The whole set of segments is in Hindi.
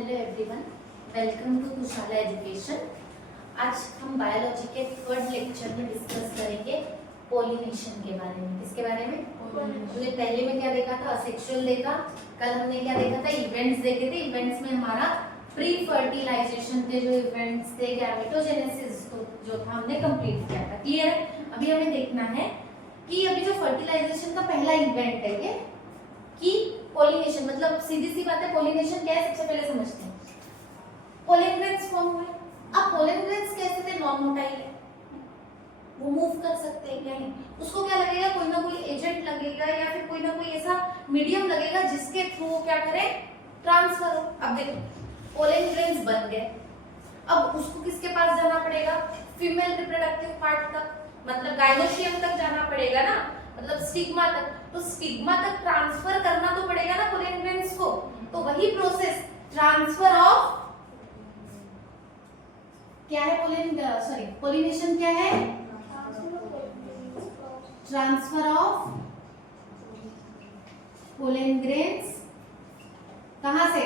Hello everyone, welcome to Tushala education. आज हम बायोलॉजी के थर्ड लेक्चर में डिस्कस करेंगे पोलिनेशन के बारे में। किसके बारे में? हमने पहले में क्या देखा था? असेक्सुअल देखा। कल हमने क्या देखा था? इवेंट्स देखे थे। इवेंट्स में हमारा प्री फर्टिलाइजेशन के जो इवेंट्स थे, गैमेटोजेनेसिस जो था, हमने कंप्लीट किया था। क्लियर है? अभी हमें देखना है कि अभी जो फर्टिलाइजेशन का पहला इवेंट है ये कि पोलिनेशन, मतलब सीधी सी बात है, पोलिनेशन क्या है सबसे पहले समझते हैं। पोलन ग्रेन्स फॉर्म हुए। अब पोलन ग्रेन्स कैसे थे? नॉन मोटाइल है, वो मूव कर सकते हैं क्या? नहीं। उसको क्या लगेगा? कोई ना कोई एजेंट लगेगा या फिर कोई ना कोई ऐसा मीडियम लगेगा जिसके थ्रू क्या करे? ट्रांसफर हो। अब देखो पोलन ग्रेन्स बन गए, अब उसको किसके पास जाना पड़ेगा? फीमेल रिप्रोडक्टिव पार्ट तक, मतलब गाइनोशियम तक जाना पड़ेगा ना, मतलब स्टिग्मा तक। तो स्टिग्मा तक ट्रांसफर करना तो पड़ेगा ना पोलन ग्रेन्स को। तो वही प्रोसेस ट्रांसफर ऑफ क्या है? पोलिनेशन क्या है? ट्रांसफर ऑफ पोलन ग्रेन्स कहां से?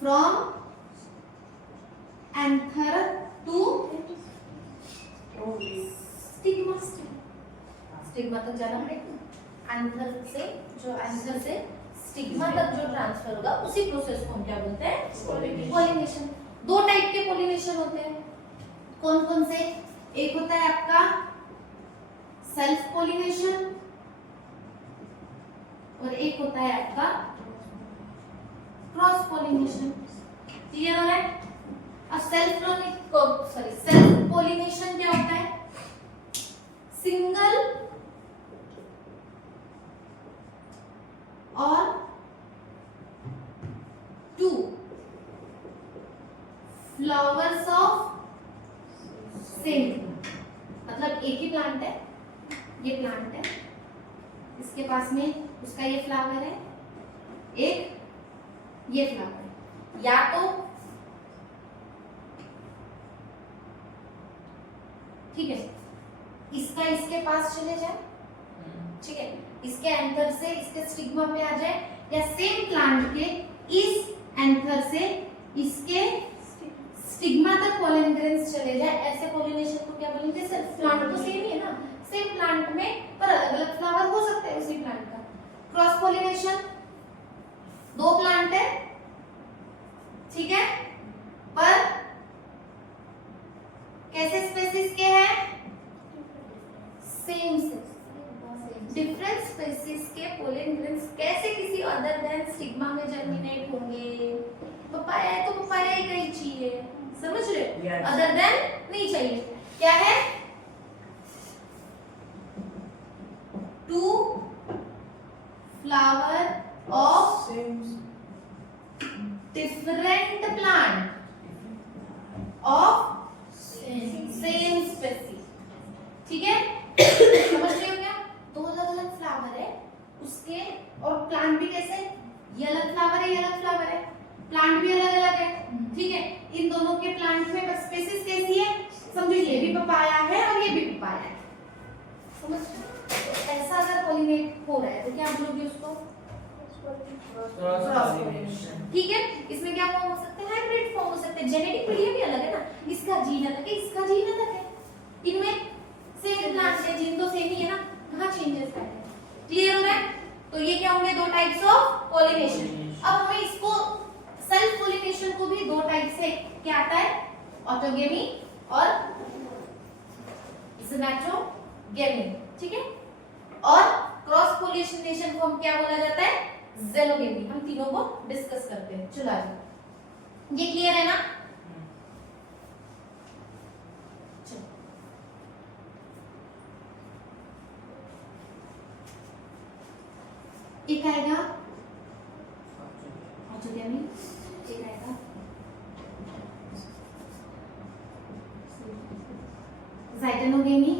From anther to stigma. Stigma तक जाना पड़ेगा। एंथर से, जो एंथर से स्टिग्मा तक जो ट्रांसफर होगा उसी प्रोसेस को हम क्या बोलते हैं? पोलिनेशन। दो टाइप के पोलिनेशन होते हैं। कौन कौन से? एक होता है आपका सेल्फ पोलिनेशन और एक होता है आपका क्रॉस पोलिनेशन। क्लियर हो रहा है? अब सेल्फ पोलिनेशन क्या होता है? सिंगल और टू फ्लावर्स ऑफ सेम, मतलब एक ही प्लांट है, ये प्लांट है, इसके पास में उसका ये फ्लावर है, एक ये फ्लावर है। या तो ठीक है, इसका इसके पास चले जाए, ठीक है, इसके एंथर से इसके स्टिग्मा पे आ जाए, या सेम प्लांट के इस एंथर से इसके स्टिग्मा तक पोलन ग्रेन्स चले जाए। ऐसे पोलिनेशन को क्या बोलेंगे? सिर्फ प्लांट तो सेम ही है ना, सेम प्लांट में पर अलग अलग फ्लावर हो सकते हैं उसी प्लांट का। क्रॉस पोलिनेशन, दो प्लांट है, ठीक है, पर कैसे स्पेसीज के हैं? सेम से डिफरेंट स्पेसीज के पोलन ग्रेन्स कैसे किसी अदर देन स्टिग्मा में जर्मिनेट होंगे? पपाया है तो पपाया ही कहीं चाहिए, समझ रहे हो? yes. अदर देन नहीं चाहिए। क्या है? Two flower of different plant of same species. ठीक है, समझ रहे हो क्या? दो अलग अलग फ्लावर है उसके, और प्लांट भी कैसे? ये अलग फ्लावर है, ये अलग फ्लावर है, प्लांट भी अलग अलग है, ठीक है। इन दोनों के प्लांट में स्पेसीज कैसी है? समझो ये भी पपाया है और ये भी पपाया है, समझ? तो ऐसा अगर पोलिनेट हो रहा है तो क्या बोलोगे उसको? Cross pollination. ठीक है, इसमें क्या फॉर्म हो सकते हैं? हाइब्रिड फॉर्म हो सकते हैं। जेनेटिक मीडियम भी अलग है ना, इसका जीन अलग है, इसका जीन अलग है, इनमें सेम प्लांट है, जीन तो सेम ही है ना, कहां चेंजेस आए हैं? क्लियर हो रहा है? तो ये क्या होंगे? दो टाइप्स ऑफ पोलिनेशन। अब हमें इसको सेल्फ पोलिनेशन को भी दो टाइप से क्या आता है? ऑटोगेमी और ज़ैनैटोगेमी, ठीक है। और क्रॉस पोलिनेशन को हम क्या बोला जाता है? ज़ैनोगेमी। हम तीनों को डिस्कस करते हैं। चलो आइए, ये क्लियर है ना? एक आएगा ऑटोगेमी, एक आएगा ज़ैनोगेमी,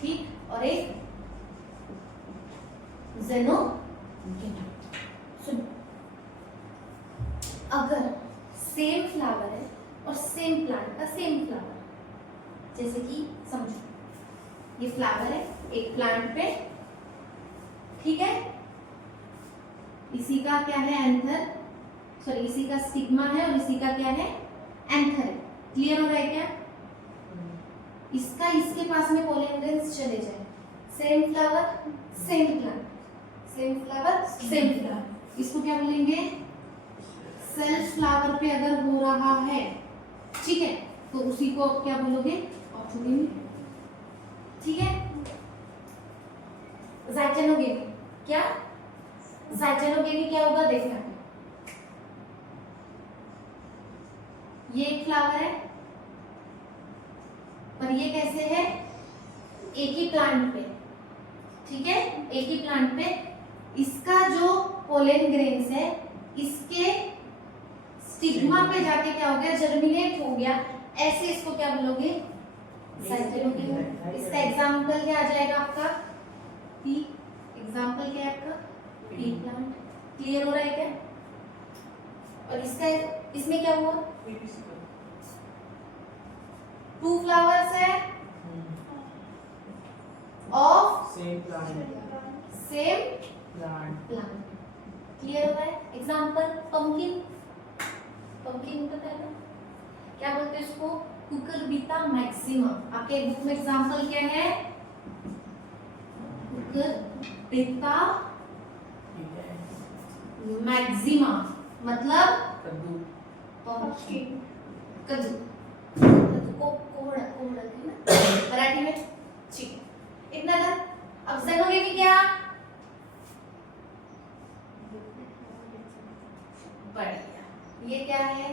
ठीक, और एक ज़ैनोगेमी। सुनो, अगर सेम फ्लावर है और सेम प्लांट का सेम फ्लावर, जैसे कि समझो ये फ्लावर है एक प्लांट पे, ठीक है, इसी का क्या है एंथर, सॉरी इसी का स्टिग्मा है और इसी का क्या है एंथर है। क्लियर हो रहा है क्या? इसका इसके पास में पोलन ग्रेन्स चले जाए, same flower same plant, same flower same plant, इसको क्या बोलेंगे? सेल्फ फ्लावर पे अगर हो रहा है, ठीक है, तो उसी को क्या बोलोगे? ऑर्थोगेमी। ठीक है, ज़ाइगोनोगेमी क्या? ज़ाइगोनोगेमी क्या होगा देखना। ये एक फ्लावर है और ये कैसे है? एक ही प्लांट पे, ठीक है, एक ही प्लांट पे। इसका जो पोलन ग्रेन्स है इसके स्टिग्मा पे जाके क्या हो गया? जर्मिनेट हो गया। ऐसे इसको क्या बोलोगे? ज़ाइगोनोगेमी। इसका एग्जांपल क्या आ जाएगा आपका? पी। एग्जांपल क्या है आपका? P plant. क्लियर हो रहा है क्या? और इसका इसमें क्या हुआ? 2 फ्लावर्स है ऑफ सेम प्लांट। क्लियर हो रहा है? एग्जांपल पंपकिन, पंपकिन पता है ना क्या बोलते हैं इसको? Cucurbita maxima. आपके बुक में एग्जांपल क्या है? कुकुरबिटा मैक्सिमा मतलब कद्दू। पंपकिन, कद्दू। कद्दू को कोहड़ा कोहड़ा है ना मराठी में। ठीक, इतना था। अब ज़ाइगोनोगेमी क्या? बढ़िया। ये क्या है?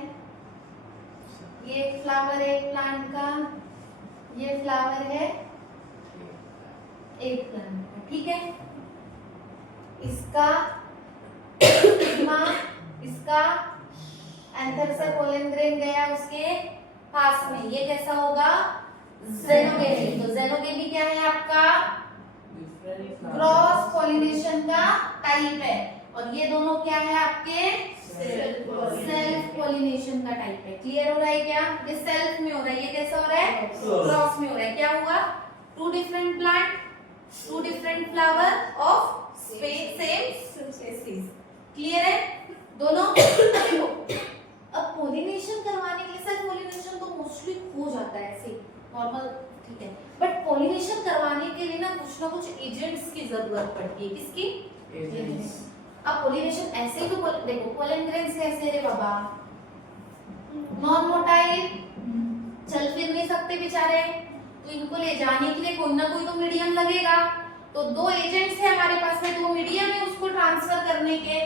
ये फ्लावर है प्लांट का, ये फ्लावर है एक प्लांट का, ठीक है। इसका स्टिग्मा, इसका एंथर से पोलन ग्रेन गया उसके पास में, ये कैसा होगा? ज़ाइगोनोगेमी। तो ज़ाइगोनोगेमी क्या है आपका? क्रॉस पॉलिनेशन का टाइप है। और ये दोनों क्या है आपके? सेल्फ पॉलिनेशन का टाइप है। क्लियर हो रहा है क्या? ये सेल्फ में हो रहा है, ये कैसा हो रहा है? क्रॉस में हो रहा है। क्या हुआ? 2 different plant, 2 different flower of same species. Clear है दोनों? देखो, अब पॉलिनेशन करवाने के लिए सेल्फ पॉलिनेशन तो मोस्टली हो जाता है ऐसे नॉर्मल, ठीक है, बट पॉलिनेशन करवाने के लिए ना कुछ एजेंट्स की जरूरत पड़ती है। किसकी? एजेंट्स। अब पॉलिनेशन ऐसे ही तो देखो, पोलन ग्रेन्स कैसे है बाबा? नॉन मोटाइल, चल फिर नहीं सकते बेचारे, तो इनको ले जाने के लिए कोई ना कोई तो मीडियम लगेगा। तो 2 एजेंट्स है हमारे पास में, 2 मीडियम है उसको ट्रांसफर करने के।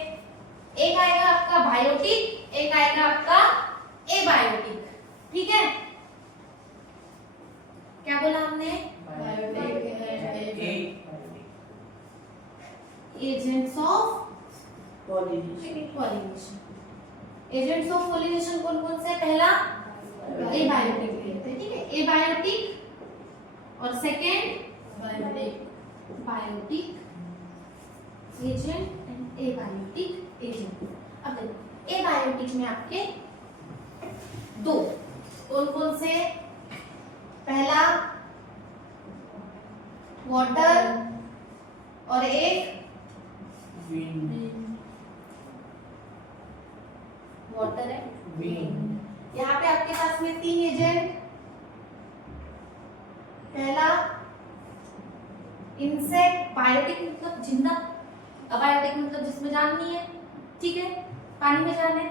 एक आएगा आपका बायोटिक, एक आएगा आपका एबायोटिक। ठीक है, क्या बोला हमने? Agents of pollination. Agents of pollination कौन कौन से? पहला एबायोटिक लेते हैं, ठीक है, एबायोटिक। और second biotic agent and abiotic agent. अब देखो एबायोटिक में आपके 2 कौन कौन से? पहला वाटर और एक वाटर है विंड। यहाँ पे आपके पास में 3 एजेंट। पहला इंसेक्ट, बायोटिक मतलब जिंदा, अबायोटिक मतलब जिसमें जान नहीं है, ठीक है, पानी में जान है,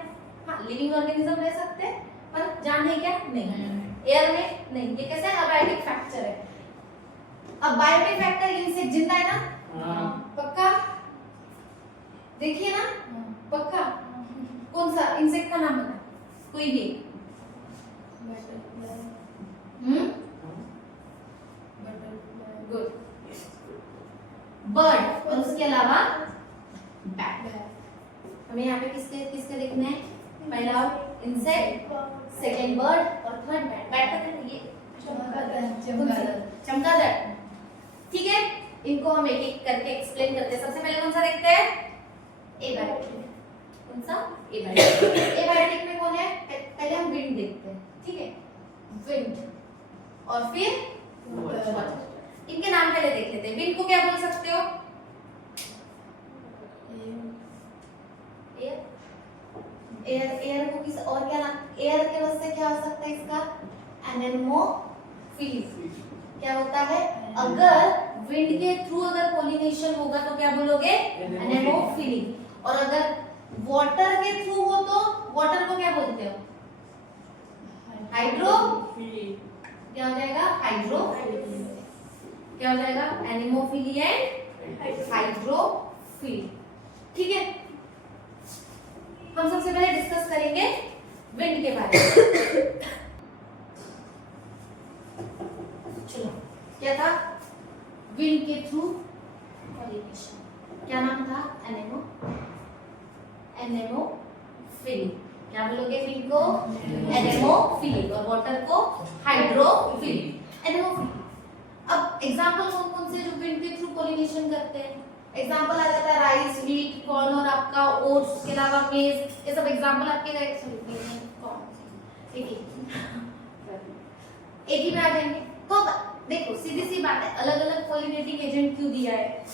हाँ लिविंग ऑर्गेनिज्म रह सकते हैं पर जान है क्या? नहीं। एयर में नहीं, ये कैसे है? अबायोटिक फैक्टर है। अब बायोटिक फैक्टर इंसेक्ट जिंदा है ना? पक्का? देखिए ना, पक्का? कौन सा इंसेक्ट का नाम बता? कोई भी? गुड। बर्ड और उसके अलावा बैट। हमें यहाँ पे किसके किसके देखना है? पहला इंसेक्ट, सेकंड बर्ड और थर्ड बैट। बैट का ये चमगादड़, ठीक है। इनको हम एक एक करके एक्सप्लेन करते हैं। सबसे पहले कौन सा देखते हैं? एबायोटिक। कौन सा? एबायोटिक। एबायोटिक में कौन है? पहले हम विंड देखते हैं, ठीक है, विंड और फिर वाटर। इनके नाम पहले देख लेते हैं। विंड को क्या बोल सकते हो? एयर को किस और क्या नाम, एयर के वजह से क्या हो सकता है इसका, एनेमोफिली। क्या होता है, अगर विंड के थ्रू अगर पोलिनेशन होगा तो क्या बोलोगे, एनेमोफिली। और अगर वाटर के थ्रू हो तो वाटर को क्या बोलते हो, हाइड्रोफिली। क्या हो जाएगा, हाइड्रोफिली। क्या हो जाएगा, एनेमोफिली एंड हाइड्रोफिली। ठीक है, हम सबसे पहले डिस्कस करेंगे विंड के बारे में। चलो, क्या था, विंड के थ्रू पॉलिनेशन, क्या नाम था, एनेमोफिली। क्या बोलोगे, विंड को एनेमोफिली और वाटर को हाइड्रोफिली, एनेमोफिली। अब एग्जांपल कौन कौन से जो विंड के थ्रू पॉलिनेशन करते हैं, एग्जांपल आ जाता है राइस, व्हीट, कॉर्न और आपका ओट्स, इसके अलावा मेज, ये सब एग्जांपल आपके एक ही में आ जाएंगे। तो देखो सीधी सी बात है, अलग अलग पॉलिनेटिंग एजेंट क्यों दिया है,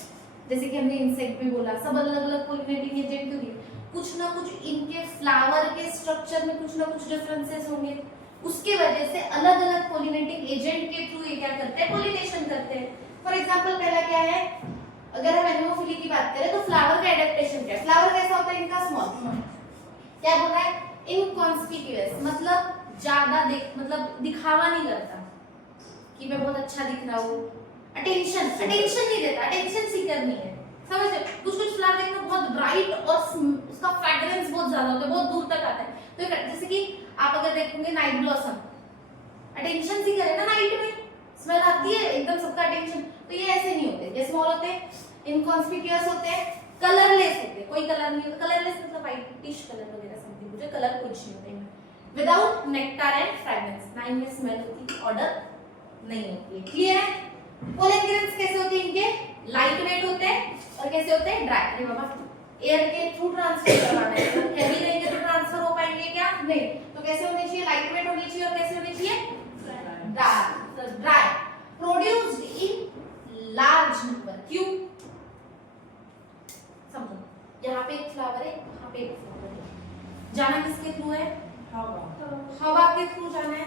जैसे कि हमने इंसेक्ट में बोला, सब अलग अलग पॉलिनेटिंग एजेंट क्यों दिए, कुछ ना कुछ इनके फ्लावर के स्ट्रक्चर में कुछ ना कुछ डिफरेंसेस होंगे, उसके वजह से अलग अलग पॉलिनेटिंग एजेंट के थ्रू ये क्या करते हैं, पॉलिनेशन करते हैं। फॉर एग्जांपल पहला क्या है, अगर हम एनेमोफिली की बात करें तो फ्लावर का एडेप्टेशन क्या है, फ्लावर कैसा होता है इनका, स्मॉल। क्या बोल रहा है, इनकॉन्स्पिक्यूअस, मतलब ज्यादा मतलब दिखावा नहीं करता कि मैं बहुत अच्छा दिख रहा हूँ, अटेंशन नहीं देता, अटेंशन सीकर नहीं है, समझ रहे। कुछ फ्लावर देखना बहुत ब्राइट और उसका फ्रेग्रेंस बहुत ज्यादा होता है, बहुत दूर तक आता है। तो जैसे कि आप अगर देखोगे नाइट ब्लॉसम, अटेंशन सीकर है ना, नाइट में स्मेल आती है, एकदम सबका अटेंशन। तो ये ऐसे नहीं होते, ये स्मॉल होते हैं, इनकॉन्स्पिक्यूअस होते हैं, कलरलेस होते हैं, कोई कलर नहीं होता, कलरलेस मतलब व्हाइटिश कलर वगैरह समथिंग, मुझे कलर कुछ नहीं होता इनमें, विदाउट नेक्टर एंड फ्रेग्रेंस, ना इनमें स्मेल होती है, ऑर्डर नहीं होती है। क्लियर है। पोलन ग्रेन्स कैसे होते हैं इनके, लाइट वेट होते हैं और कैसे होते हैं, ड्राई। अरे बाबा, एयर के थ्रू ट्रांसफर करवाना है, हेवी रहेंगे तो ट्रांसफर हो पाएंगे क्या, नहीं। तो कैसे होने चाहिए, लाइट वेट होनी चाहिए, और कैसे होनी चाहिए, dry, produced in large number. क्यों, समझो, यहाँ पे एक फ्लावर है, यहाँ पे एक फ्लावर है, जाना किसके थ्रू है, हवा के थ्रू जाना है।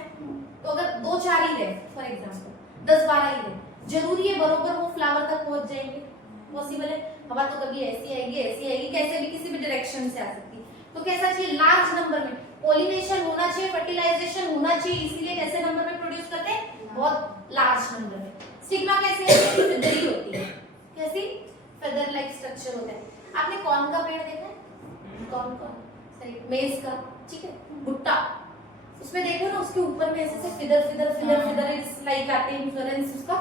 तो अगर 2-4 ही रहे, फॉर एग्जांपल 10-12 ही रहे, जरूरी है बरोबर वो फ्लावर तक पहुंच जाएंगे, पॉसिबल है। हवा तो कभी ऐसी आएगी, कैसे भी किसी भी डायरेक्शन से आ सकती है। तो कैसा चाहिए, लार्ज नंबर में पॉलिनेशन होना चाहिए, फर्टिलाइजेशन होना चाहिए, इसीलिए कैसे नंबर में प्रोड्यूस करते हैं, बहुत लार्ज नंबर में। स्टिग्मा कैसे है, फेदरी होती है, कैसी, फेदर लाइक स्ट्रक्चर होता है। आपने कॉर्न का पेड़ देखा है, कॉर्न सही, मेज का, ठीक है, भुट्टा, उसमें देखो ना, उसके ऊपर में ऐसे फिदर इस लाइक आते हैं, इन्फ्लोरेंस उसका।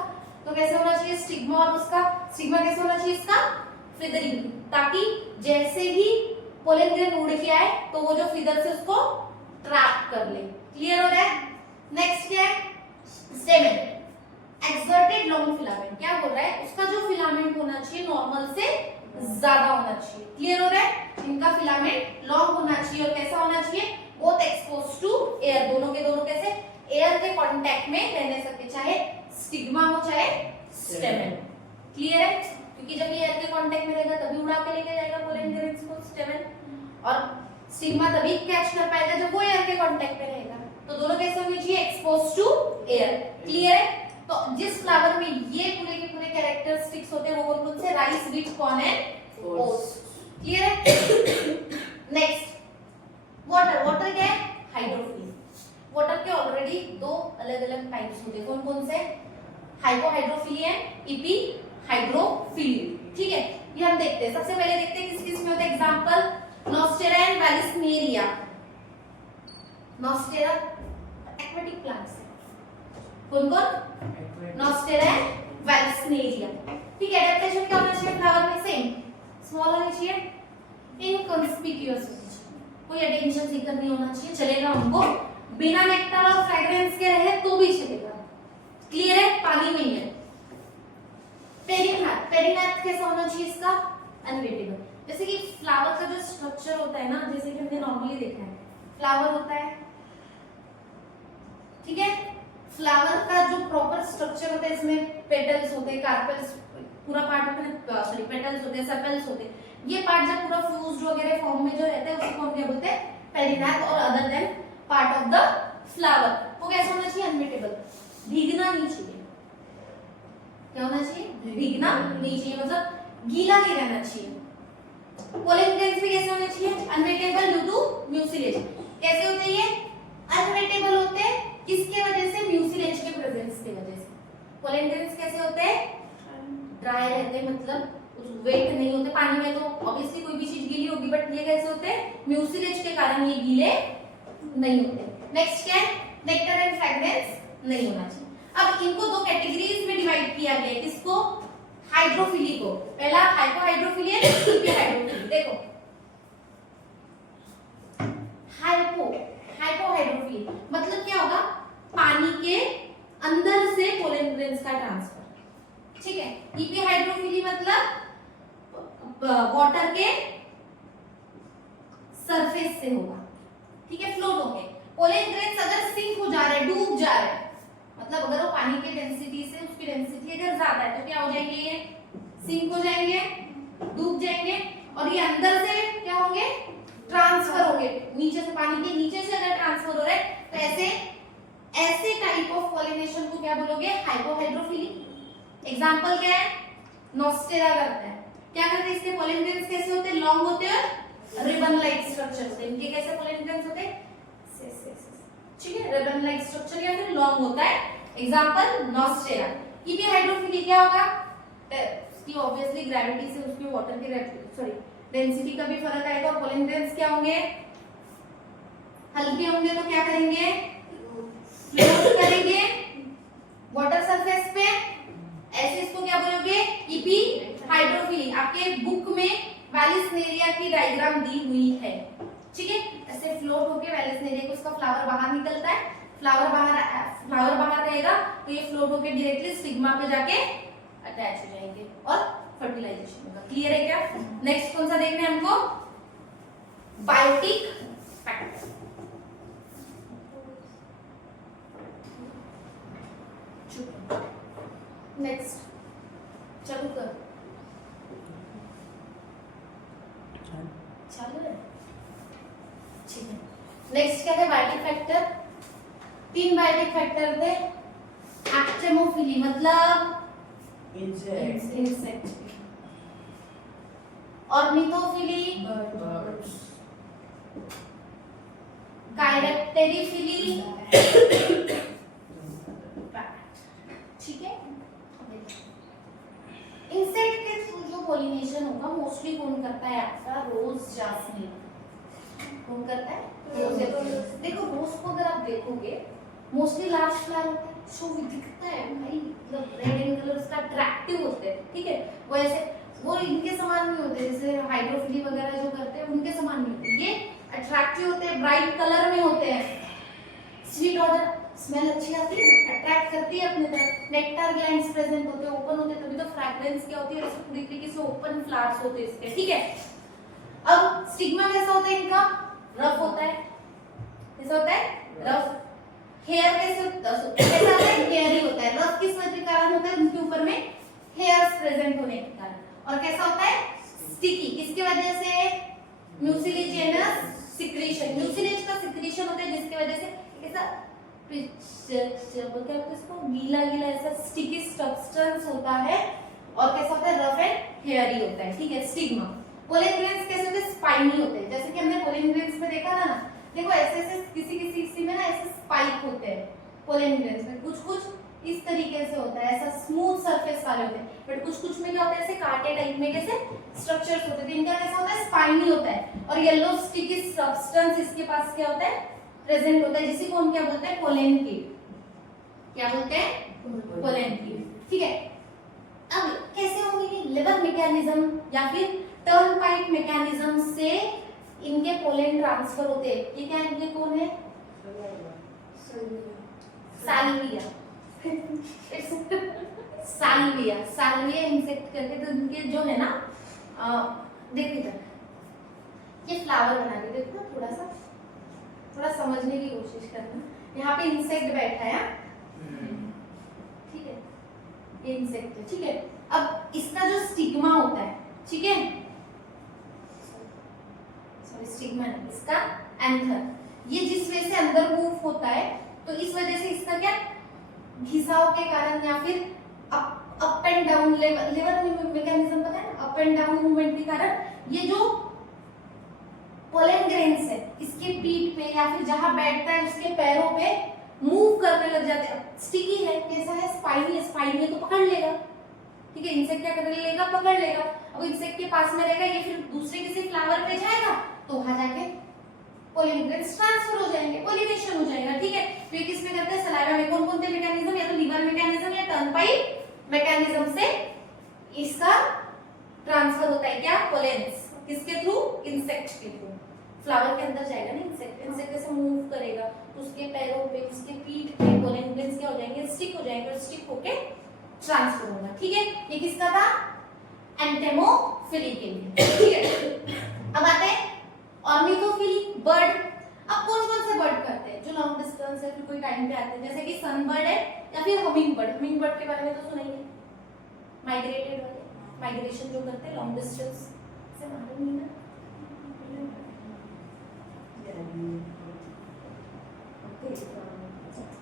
तो कैसे होना चाहिए स्टिग्मा, और उसका स्टिग्मा कैसे होना चाहिए इसका, फिदरी, ताकि जैसे ही पोलन ग्रेन उड़ के आए तो वो जो फिदर से उसको ट्रैप कर ले। क्लियर हो रहा है। नेक्स्ट क्या है, स्टेमेन, एक्सर्टेड लॉन्ग फिलामेंट। क्या बोल रहा है, उसका जो फिलामेंट होना चाहिए नॉर्मल से ज्यादा होना चाहिए। क्लियर हो रहा है, इनका फिलामेंट लॉन्ग होना चाहिए और कैसा होना चाहिए, बोथ एक्सपोज टू एयर, दोनों के दोनों कैसे, एयर के कांटेक्ट में रहने सकते, चाहे स्टिग्मा हो चाहे स्टेमेन। क्लियर है, क्योंकि जब ये एयर के कांटेक्ट में रहेगा तभी उड़ा के लेके जाएगा पोलन ग्रेन्स को स्टेमेन, और स्टिग्मा तभी कैच कर पाएगा जब वो एयर के कांटेक्ट में रहेगा। तो दोनों कैसे होनी चाहिए, एक्सपोज टू एयर। क्लियर है। तो जिस फ्लावर में ये पूरे के पूरे कैरेक्टरिस्टिक्स होते हैं वो कौन से, rice, wheat, corn and oats. Clear है। नेक्स्ट वाटर क्या है, हाइड्रोफिली। वाटर के ऑलरेडी 2 अलग अलग टाइप्स होते हैं, कौन कौन से, हाइपोहाइड्रोफिली एंड इपीहाइड्रोफिली। ठीक है, ये हम देखते हैं। सबसे पहले देखते हैं किस किस में होता है, एग्जांपल नॉस्टेरा एंड वैलिस्नेरिया। नॉस्टेरा एक्वेटिक प्लांट्स है, कौन कौन, नॉस्टेरा एंड वैलिस्नेरिया। ठीक है, एडेप्टेशन क्या होना चाहिए फ्लावर में, सेम, स्मॉल होनी चाहिए, इनकॉन्स्पिक्यूअस, कोई अटेंशन सीकर नहीं होना चाहिए, चलेगा उनको, बिना नेक्टर और फ्रेग्रेंस के रहे तो भी चलेगा। क्लियर है, पानी में ही है। पेरिनेथ कैसा होना चाहिए इसका, अनवेटेबल। जैसे कि फ्लावर का जो स्ट्रक्चर होता है ना, जैसे कि हमने नॉर्मली देखा है, फ्लावर होता है, ठीक है, फ्लावर का जो प्रॉपर स्ट्रक्चर होता है, इसमें पेटल्स होते हैं, कार्पेल्स, पूरा पार्ट में पेटल्स होते हैं, सेपल्स होते हैं। ये पार्ट जब पूरा फ्यूज्ड वगैरह फॉर्म में जो रहता है उसको हम क्या बोलते हैं, पेरिनाथ और other than part of the flower. वो कैसा होना चाहिए? अनवेटेबल, भीगना नहीं चाहिए। क्या होना चाहिए? भीगना नहीं चाहिए, मतलब गीला नहीं रहना चाहिए। पोलन ग्रेन्स भी कैसे होने चाहिए? Unwettable due to mucilage. कैसे होते हैं ये? अनवेटेबल होते हैं किसके वजह से? म्यूसिलेज के प्रेजेंस की वजह से। पोलन ग्रेन्स कैसे होते हैं? ड्राई रहते हैं, मतलब वेट नहीं होते। पानी में तो ऑब्वियसली कोई भी चीज गीली होगी, बट ये कैसे होते हैं? म्यूसिलेज के कारण ये गीले नहीं होते। नेक्स्ट क्या है? नेक्टर एंड फ्रेग्रेंस नहीं होना चाहिए। अब इनको दो कैटेगरीज में डिवाइड किया गया है। किसको? हाइड्रोफिली को। पहला हाइपोहाइड्रोफिली है, हाइड्रोफिली। देखो हाइपोहाइड्रोफिली मतलब क्या होगा? पानी के अंदर से पोलन ग्रेन्स का ट्रांसफर, ठीक है। इपीहाइड्रोफिली मतलब वाटर के सरफेस से होगा, ठीक है, फ्लोट होंगे। पोलन ग्रेन्स अगर सिंक हो जा रहे हैं, डूब जा रहे हैं, मतलब अगर वो पानी के डेंसिटी से उसकी डेंसिटी अगर ज्यादा है तो क्या हो जाएंगे? ये सिंक हो जाएंगे, डूब जाएंगे, और ये अंदर से क्या होंगे? ट्रांसफर होंगे। नीचे से, पानी के नीचे से अगर ट्रांसफर हो रहा है तो ऐसे टाइप ऑफ पॉलिनेशन को क्या बोलोगे? हाइपोहाइड्रोफिली। एग्जांपल क्या है? नॉस्टेरा करता है। क्या करते हैं? इसके पोलन ग्रेन्स कैसे होते हैं? लॉन्ग होते हैं, रिबन लाइक स्ट्रक्चर होते हैं। इनके कैसे पोलन ग्रेन्स होते हैं? ठीक है, रिबन लाइक स्ट्रक्चर या फिर लॉन्ग होता है। एग्जांपल नॉस्टेरा। इपीहाइड्रोफिली क्या होगा? उसकी ऑब्वियसली ग्रेविटी से उसकी वाटर की डेंसिटी का भी फर्क आएगा, और पोलन ग्रेन्स क्या होंगे? हल्के होंगे तो क्या करेंगे? फ्लोट करेंगे वाटर सरफेस पे। ऐसे इसको क्या बोलोगे? इपीहाइड्रोफिली। आपके बुक में वैलिसनेरिया की डायग्राम दी हुई है, ठीक है। ऐसे फ्लोट होके वैलिसनेरिया को उसका फ्लावर बाहर निकलता है, फ्लावर बाहर रहेगा तो ये फ्लोट होके डायरेक्टली स्टिग्मा पे जाके अटैच हो जाएंगे और फर्टिलाइजेशन होगा। क्लियर है क्या? नेक्स्ट कौन सा देखना है हमको? Biotic factor. नेक्स्ट चालू कर, चालू है, ठीक है। नेक्स्ट क्या है? Biotic factor. 3 बायोटिक फैक्टर थे। एक्टिमोफिली मतलब इंसेक्ट, ऑर्निथोफिली birds, काइरेक्टेरिफिली, ठीक है। इंसेक्ट के थ्रू जो पोलिनेशन होगा मोस्टली कौन करता है? आपका रोज जास्मिन। कौन करता है? रोज जास्मिन। देखो रोज को अगर आप देखोगे मोस्टली लास्ट फ्लावर होता है, शो दिखता है भाई, मतलब रेड इन कलर, उसका अट्रैक्टिव होते हैं, ठीक है। वो ऐसे वो इनके समान नहीं होते, जैसे हाइड्रोफिली वगैरह जो करते हैं उनके समान नहीं होते। ये अट्रैक्टिव होते हैं, ब्राइट कलर में होते हैं, स्वीट ऑर्डर, स्मेल अच्छी आती है, अट्रैक्ट करती है अपने तरफ। नेक्टर ग्लैंड्स प्रेजेंट होते हैं, ओपन होते हैं, तभी तो फ्रेग्रेंस क्या होती है? ऐसे पूरी तरीके से ओपन फ्लावर्स होते हैं इसके, ठीक है। अब स्टिग्मा कैसा होता है इनका? रफ होता है। कैसा होता है? रफ। हेयर कैसा होता है? हेयरी होता है। रफ किस वजह के कारण होता है? उनके ऊपर में हेयर्स प्रेजेंट होने के कारण। और कैसा होता है? स्टिकी। किसकी वजह से? Mucilaginous secretion. म्यूसिलेज का सिक्रीशन होता है जिसकी वजह से ऐसा इसको गीला गीला ऐसा स्टिकी सब्सटेंस होता है, और कैसा होता है? रफ एंड हेयरी होता है, ठीक है। स्टिग्मा। पोलन ग्रेन्स कैसे होते हैं? स्पाइनी होते हैं, जैसे कि हमने पोलन ग्रेन्स में देखा था ना। देखो ऐसे ऐसे किसी में ना ऐसे स्पाइक होते हैं पोलन ग्रेन्स में, कुछ इस तरीके से होता है, ऐसा स्मूथ सरफेस वाले होते हैं, बट कुछ में क्या होता है? ऐसे कांटे टाइप में कैसे स्ट्रक्चर्स होते हैं। इनका कैसा होता है? स्पाइनी होता है, और येलो स्टिकी सब्सटेंस इसके पास क्या होता है? प्रेजेंट होता है, जिसी को हम क्या बोलते हैं? पोलन कीट। क्या बोलते हैं? पोलन कीट, ठीक है। अब कैसे होंगे ये? लिवर मैकेनिज्म या फिर टर्नपाइक मैकेनिज्म से इनके पोलन ट्रांसफर होते हैं। ये क्या इनके कौन है? साल्विया। साल्विया इंसेक्ट करके, तो इनके जो है ना, देखो इधर ये फ्लावर बना के देखो, थोड़ा समझने की कोशिश करना। यहाँ पे इंसेक्ट बैठा है, ठीक है, ये इंसेक्ट है, ठीक है। अब इसका जो स्टिग्मा होता है, ठीक है, सॉरी स्टिग्मा नहीं, इसका एंथर। ये जिस वे से अंदर मूव होता है तो इस वजह से इसका क्या घिसाव के कारण या फिर up and down level mechanism पता है ना, अप एंड डाउन मूवमेंट के कारण ये जो पोलन ग्रेन्स है इसके पीठ पे या फिर जहां बैठता है उसके पैरों पे मूव करने लग जाते हैं। स्टिकी है, कैसा है, स्पाइनी है, स्पाइनी है तो पकड़ लेगा, ठीक है। इंसेक्ट क्या कर लेगा, पकड़ लेगा। अब इंसेक्ट के पास में रहेगा, ये फिर दूसरे किसी फ्लावर पे जाएगा तो वहां जाके पोलन ग्रेन्स ट्रांसफर हो जाएंगे, पोलिनेशन हो जाएगा, ठीक है। तो ये किसमें करते हैं, सलाइवा में। कौन कौन से मैकेनिज्म, या तो लीवर मैकेनिज्म या टर्नपाइप मैकेनिज्म से इसका ट्रांसफर होता है। क्या, पोलेंस किसके थ्रू, इंसेक्ट के थ्रू। फ्लावर के अंदर जाएगा ना इंसेक्ट, इंसेक्ट ऐसे मूव करेगा तो उसके पैरों पे, उसके पीठ पे पोलन ग्रेन्स क्या हो जाएंगे, स्टिक हो जाएंगे और स्टिक होके ट्रांसफर होगा, ठीक है। ये किसका था, एंटेमोफिली के लिए, ठीक है। अब आते हैं ऑर्निथोफिली, बर्ड। अब कौन कौन से बर्ड करते हैं जो लॉन्ग डिस्टेंस है, फिर कोई टाइम पे आते हैं, जैसे कि सनबर्ड है या फिर हमिंग बर्ड। हमिंग बर्ड के बारे में तो सुना ही है, माइग्रेटेड वाले, माइग्रेशन जो करते हैं लॉन्ग डिस्टेंस से, मालूम नहीं ना।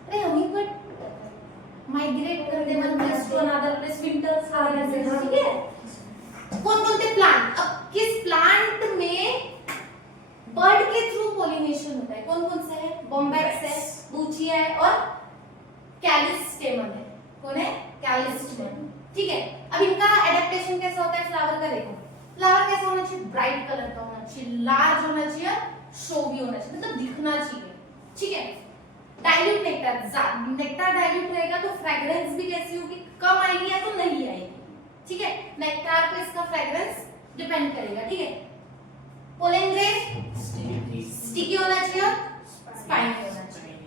अरे हमिंग बर्ड माइग्रेट करते हैं one place to another place, winters harvest, ठीक है। कौन कौन से प्लांट, अब किस प्लांट में बर्ड के थ्रू पॉलिनेशन होता है, कौन कौन से है, बॉम्बैक्स है, बूचिया है और कैलिस्टेमन है। कौन है, कैलिस्टेमन, ठीक है। अब इनका एडेप्टेशन कैसा होता है फ्लावर का, देखो फ्लावर कैसा होना चाहिए, ब्राइट कलर का होना चाहिए, लार्ज होना चाहिए, शोवी होना चाहिए, मतलब दिखना चाहिए, ठीक है। डाइल्यूट नेक्टर, नेक्टर डाइल्यूट रहेगा तो फ्रेग्रेंस भी कैसी होगी, कम आएगी या तो नहीं आएगी, ठीक है। नेक्टर पे इसका फ्रेग्रेंस डिपेंड करेगा, ठीक है। पोलन ग्रेन स्टिकी होना चाहिए, स्पाइन होना चाहिए,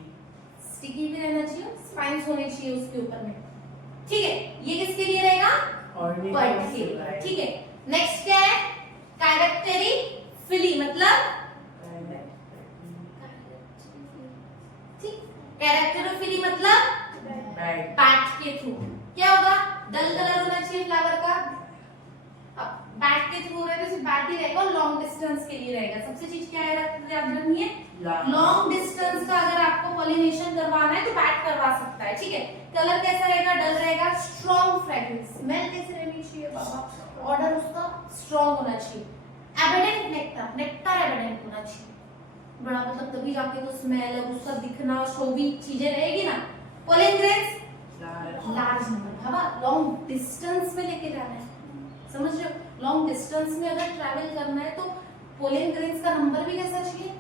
स्टिकी भी रहना चाहिए, स्पाइन्स होने चाहिए उसके ऊपर में, ठीक है। ये किसके लिए रहेगा, बर्ड के लिए, ठीक है। नेक्स्ट क्या है, कैरेक्टरिफिली, मतलब कैरेक्टरिफिली मतलब बैट के थ्रू। क्या होगा, डल कलर होना चाहिए फ्लावर का। अब बैट के थ्रू रहेगा तो सिर्फ बैट ही रहेगा और लॉन्ग डिस्टेंस के लिए रहेगा। सबसे चीज क्या है याद रखनी है, लॉन्ग डिस्टेंस का अगर आपको पॉलिनेशन करवाना है तो बैट करवा सकता है, ठीक है। कलर कैसा रहेगा, डल रहेगा, स्ट्रॉन्ग फ्रेग्रेंस, स्मेल कैसे रहनी चाहिए बाबा, ऑर्डर उसका स्ट्रॉन्ग होना चाहिए। एविडेंट नेक्टर, नेक्टर एविडेंट होना चाहिए, बड़ा मतलब तभी जाके तो स्मेल और उसका दिखना शोभी चीजें रहेगी ना। पोलन ग्रेन्स लार्ज नंबर, हवा लॉन्ग डिस्टेंस में लेके जाना है, समझ रहे हो। लॉन्ग डिस्टेंस में अगर ट्रैवल करना है तो पोलन ग्रेन्स का नंबर भी कैसा चाहिए,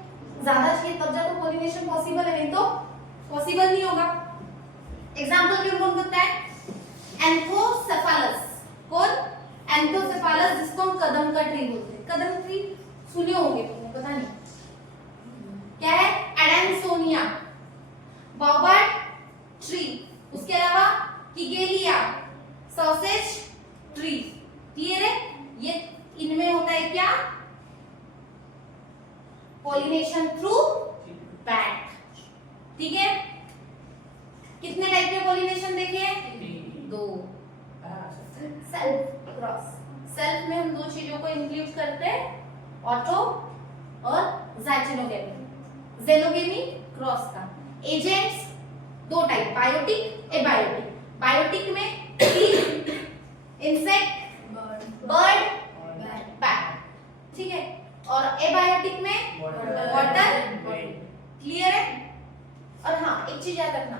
ज्यादा चाहिए, तब जाकर पॉलिनेशन पॉसिबल है, नहीं तो पॉसिबल नहीं होगा। एग्जांपल में कौन करता है, एंथोसेफालस। कौन, एंथोसेफालस, जिसको हम कदम का ट्री बोलते हैं। कदम ट्री सुने होंगे तुमने, पता नहीं क्या है, एडेंसोनिया, बाओबाब ट्री, उसके अलावा किगेलिया, सॉसेज ट्री, क्लियर है। ये इनमें होता है क्या, पॉलिनेशन थ्रू बैट, ठीक है। कितने टाइप के पॉलिनेशन देखे, दो, सेल्फ क्रॉस। सेल्फ में हम दो चीजों को इंक्लूड करते हैं, ऑटो और ज़ाइगोनोगेमी। ज़ेनोगेमी क्रॉस का। एजेंट्स दो टाइप, बायोटिक, एबायोटिक। बायोटिक में इंसेक्ट, बर्ड, बैट, ठीक है। और एबायोटिक में वाटर, क्लियर है। और हाँ एक चीज याद रखना,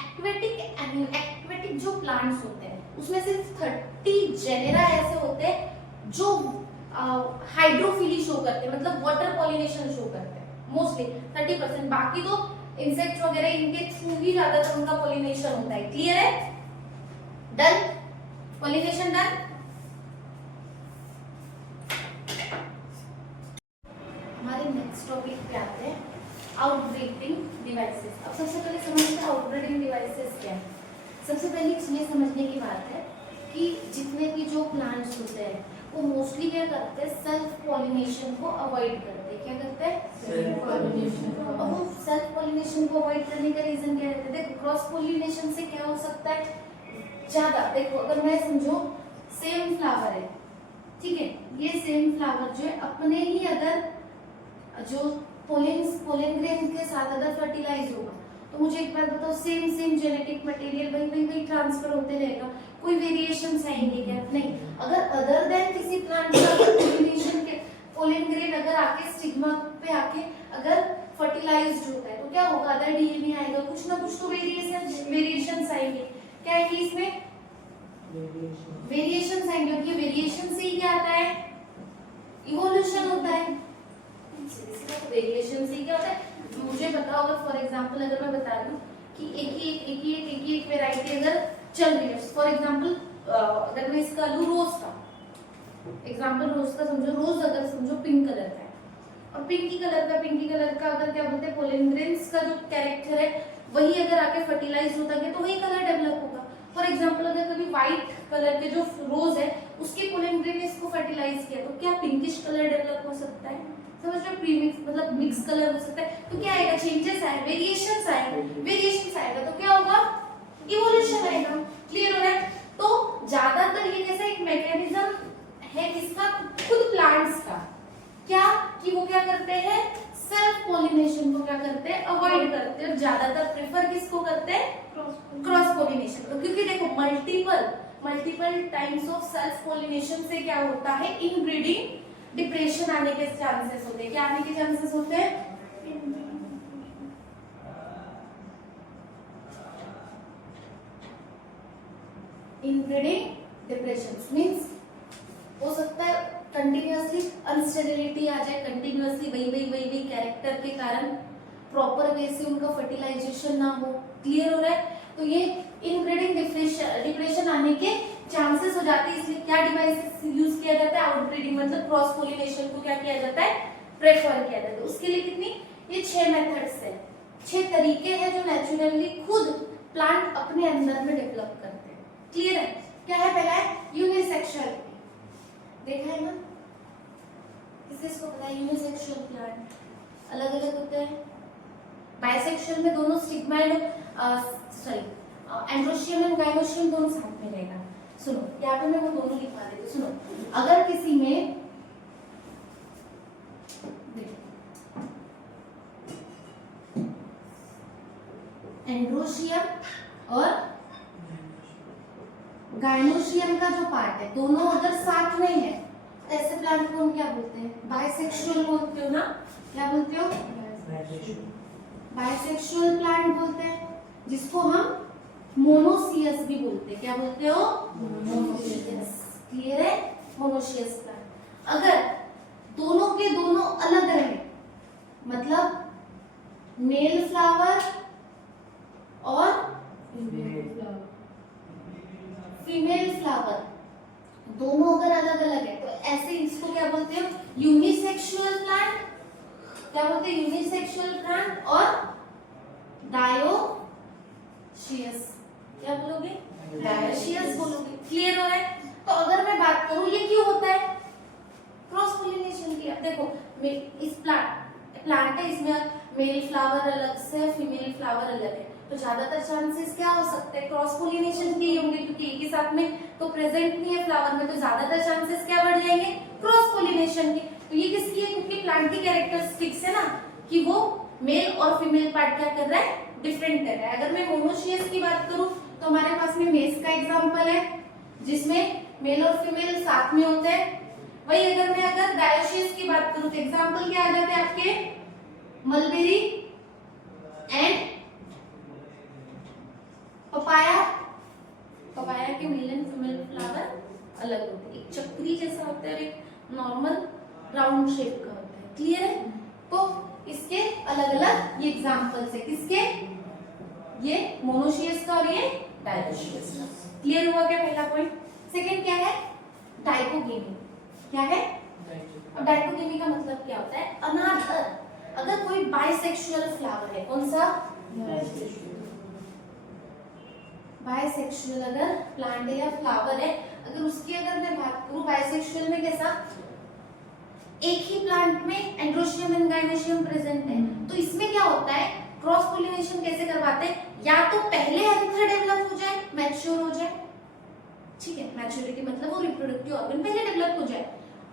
एक्वेटिक जो प्लांट्स होते हैं उसमें सिर्फ 30 जेनेरा ऐसे होते हैं जो हाइड्रोफिली शो करते हैं, मतलब वाटर पॉलिनेशन शो करते हैं मोस्टली 30%। बाकी तो इंसेक्ट वगैरह इनके थ्रू ही ज्यादातर उनका पॉलिनेशन होता है, क्लियर है। Done, pollination done. हमारे नेक्स्ट टॉपिक पे आते हैं, आउटब्रीडिंग डिवाइसेस। अब सबसे पहले समझते हैं आउटब्रीडिंग डिवाइसेस क्या है। सबसे पहले इसमें समझने की बात है कि जितने भी जो प्लांट्स होते हैं वो मोस्टली क्या करते हैं, सेल्फ पॉलिनेशन को अवॉइड करते हैं। क्या करते हैं, सेल्फ पॉलिनेशन। अब वो सेल्फ पॉलिनेशन को अवॉइड करने का रीजन क्या रहता है, देखो क्रॉस पॉलिनेशन से क्या हो सकता है ज्यादा। देखो अगर मैं समझो सेम फ्लावर है, ठीक है, ये सेम फ्लावर जो है अपने ही अगर जो पोलन ग्रेन के साथ अगर फर्टिलाइज होगा तो मुझे एक बात बताओ, सेम जेनेटिक मटेरियल वही ट्रांसफर होते रहेगा, कोई वेरिएशंस आएंगे क्या? नहीं। अगर अदर देन किसी प्लांट का पोलिनेशन के पोलन ग्रेन अगर आके स्टिग्मा पे आके अगर फर्टिलाइज्ड होता है तो क्या होगा? अदर डीएनए आएगा, कुछ ना कुछ तो वेरिएशंस आएंगे। क्या आएंगे इसमें? वेरिएशंस आएंगे। क्योंकि वेरिएशन से ही क्या आता है? इवोल्यूशन होता है। वेरिएशन से क्या होता है? मुझे बताओ, अगर फॉर एग्जांपल अगर मैं बता रही हूँ कि एक ही वैरायटी अगर चल रही है, फॉर एग्जांपल अगर मैं इसका लूँ रोज का एग्जांपल, रोज का समझो, रोज अगर समझो पिंक कलर का है और पिंकी कलर का अगर क्या बोलते हैं पोलन ग्रेन्स का जो कैरेक्टर है वही अगर आके फर्टिलाइज होता गया तो वही कलर डेवलप होगा। फॉर एग्जांपल अगर कभी व्हाइट कलर के जो रोज है उसके पोलन ग्रेन ने इसको फर्टिलाइज किया तो क्या पिंकिश कलर डेवलप हो सकता है? समझ रहे हो? प्रीमिक्स मतलब मिक्स कलर हो सकता है। तो क्या आएगा? चेंजेस आए, वेरिएशंस आएगा तो क्या होगा? इवोल्यूशन आएगा। क्लियर हो रहा है? तो ज्यादातर ये कैसा एक मैकेनिज्म है किसका? खुद प्लांट्स का। क्या कि वो क्या करते हैं? सेल्फ पोलिनेशन को क्या करते हैं? अवॉइड करते हैं। ज्यादातर प्रेफर किसको करते हैं? क्रॉस पोलिनेशन को। क्योंकि देखो multiple times of self pollination से क्या होता है? इनब्रीडिंग डिप्रेशन आने के चांसेस होते हैं। क्या आने के चांसेस होते हैं? इनब्रीडिंग डिप्रेशन मींस हो सकता है कंटिन्यूअसली अनस्टेबिलिटी आ जाए, कंटिन्यूअसली वही कैरेक्टर के कारण प्रॉपर वे से उनका फर्टिलाइजेशन ना हो। क्लियर हो रहा है? तो ये इनब्रीडिंग डिप्रेशन आने के चांसेस हो जाते हैं। इसलिए क्या डिवाइस यूज किया जाता है? आउटब्रीडिंग मतलब क्रॉस पोलिनेशन को क्या किया जाता है? प्रेफर किया जाता है। उसके लिए कितनी? ये 6 मेथड्स है, 6 तरीके हैं जो नेचुरली खुद प्लांट अपने अंदर में डेवलप करते हैं। क्लियर है? क्या है? पहला है यूनिसेक्सुअल, देखा है ना? किसको पता है? यूनिसेक्सुअल प्लांट अलग अलग होते हैं। बाइसेक्सुअल में दोनों स्टिग्माइड एंड्रोशियम एंड गाइनोशियम दोनों साथ में रहेगा। सुनो, यहाँ पे मैं वो दोनों लिखवा देती हूँ। सुनो, अगर किसी में एंड्रोशियम और गाइनोशियम का जो पार्ट है दोनों अगर साथ में है तो ऐसे प्लांट को हम क्या बोलते हैं? बाइसेक्सुअल बोलते हो ना? क्या बोलते हो? बाइसेक्सुअल प्लांट बोलते हैं, जिसको हम मोनोसियस भी बोलते हैं। क्या बोलते हो? मोनोसियस। क्लियर है? Monoecious plant. अगर दोनों के दोनों अलग रहे, मतलब मेल फ्लावर और फीमेल फ्लावर दोनों अगर अलग अलग है तो ऐसे इसको क्या बोलते हैं? Unisexual plant. क्या बोलते हैं? Unisexual plant. और डायोशियस, क्या बोलोगे? डायोशियस बोलोगे। क्लियर हो रहा है? तो अगर मैं बात करूं ये क्यों होता है? क्रॉस पोलिनेशन की। अब देखो इस प्लांट है, इसमें मेल फ्लावर अलग से फीमेल फ्लावर अलग है, तो ज्यादातर चांसेस क्या हो सकते हैं? क्रॉस पोलिनेशन के ही होंगे, क्योंकि एक ही साथ में तो प्रेजेंट नहीं है फ्लावर में, तो ज्यादातर चांसेस क्या बढ़ जाएंगे? क्रॉस पोलिनेशन के। तो ये किसकी है? क्योंकि प्लांट की कैरेक्टरिस्टिक्स है ना कि वो मेल और फीमेल पार्ट क्या कर रहा है? डिफरेंट कर रहा है। अगर मैं मोनोसियस की बात करूं तो हमारे पास में मेज का एग्जांपल है जिसमें मेल और फीमेल साथ में होते हैं। वही अगर डायोशियस की बात करूं तो एग्जांपल क्या आ जाते हैं आपके? Mulberry and papaya. पपाया के मेल एंड फीमेल फ्लावर अलग होते हैं, एक चक्री जैसा होता है और एक नॉर्मल राउंड शेप का होता है। क्लियर है? तो इसके अलग अलग ये एग्जांपल्स है। किसके? ये मोनोसियस का और ये डायोशियस का। क्लियर हुआ क्या पहला पॉइंट? सेकंड क्या है? डाइकोगेमी। क्या है? अब डाइकोगेमी का मतलब क्या होता है? अनादर अगर कोई बाइसेक्सुअल फ्लावर है, कौन सा? बाइसेक्सुअल अगर प्लांट है या फ्लावर है, अगर उसकी अगर मैं बात करूं बाइसेक्सुअल में कैसा? एक ही प्लांट में एंड्रोशियम एंड गाइनोशियम प्रेजेंट है, तो इसमें क्या होता है? क्रॉस पोलिनेशन कैसे करवाते हैं? या तो पहले एंथर डेवलप हो जाए, मैच्योर हो जाए, ठीक है? मैच्योरिटी मतलब वो रिप्रोडक्टिव ऑर्गन पहले डेवलप हो जाए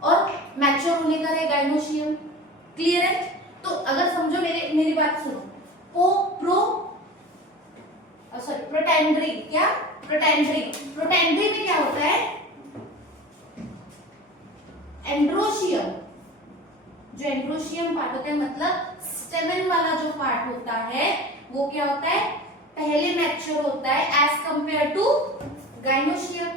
और मैच्योर होने का है गाइनोशियम। क्लियर है? तो अगर समझो मेरी बात सुनो, प्रोटेंड्री, क्या प्रोटेंड्री में क्या होता है, एंड्रोशियम, जो एंड्रोशियम पार्ट होता है मतलब स्टेमन वाला जो पार्ट होता है वो क्या होता है, पहले मैच्योर होता है एज कंपेयर टू गाइनोशियम।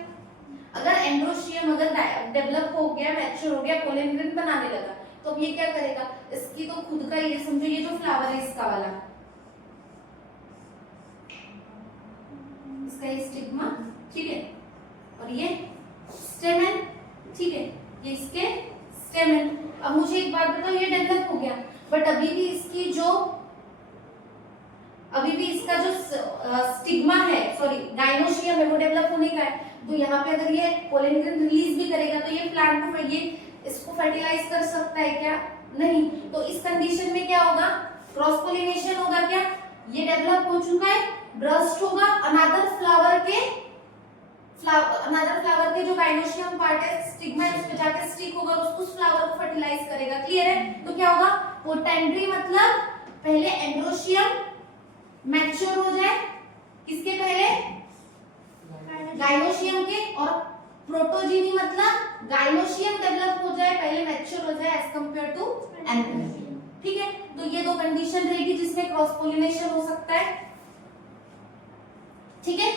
अगर एंड्रोशियम अगर डेवलप हो गया, मैच्योर हो गया, पोलन ग्रेन बनाने लगा, तो अब ये क्या करेगा, इसकी तो खुद का ये समझो, ये जो फ्लावर है इसका वाला, इसका ये स्टिग्मा, ठीक है, और ये स्टेमन, ठीक है, ये इसके स्टेमन। अब मुझे एक बात बताओ, ये डेवलप हो गया, बट अभी भी इसका जो स्टिग्मा है, सॉरी गाइनोशियम है, वो डेवलप होने का है। तो यहाँ पे अगर ये पोलन ग्रेन रिलीज भी करेगा तो ये प्लांट को ये इसको फर्टिलाइज कर सकता है क्या, नहीं। तो इस कंडीशन में क्या होगा, क्रॉस पोलिनेशन होगा। क्या ये डेवलप हो चुका है, ब्रस्ट होगा, अनदर फ्लावर के जो गाइनोशियम पार्ट है, स्टिग्मा है, उस पे जाके स्टिक होगा और उस फ्लावर को फर्टिलाइज करेगा। क्लियर है? तो क्या होगा, पोटेंड्री मतलब पहले एंड्रोशियम मैच्योर हो जाए, किसके पहले, गाइनोशियम के, और प्रोटोजीनी मतलब गाइनोशियम डेवलप हो जाए, पहले मैच्योर हो जाए एज कंपेयर टू एंड्रोशियम। ठीक है, तो ये दो कंडीशन रहेगी जिसमें क्रॉस पोलिनेशन हो सकता है। ठीक है,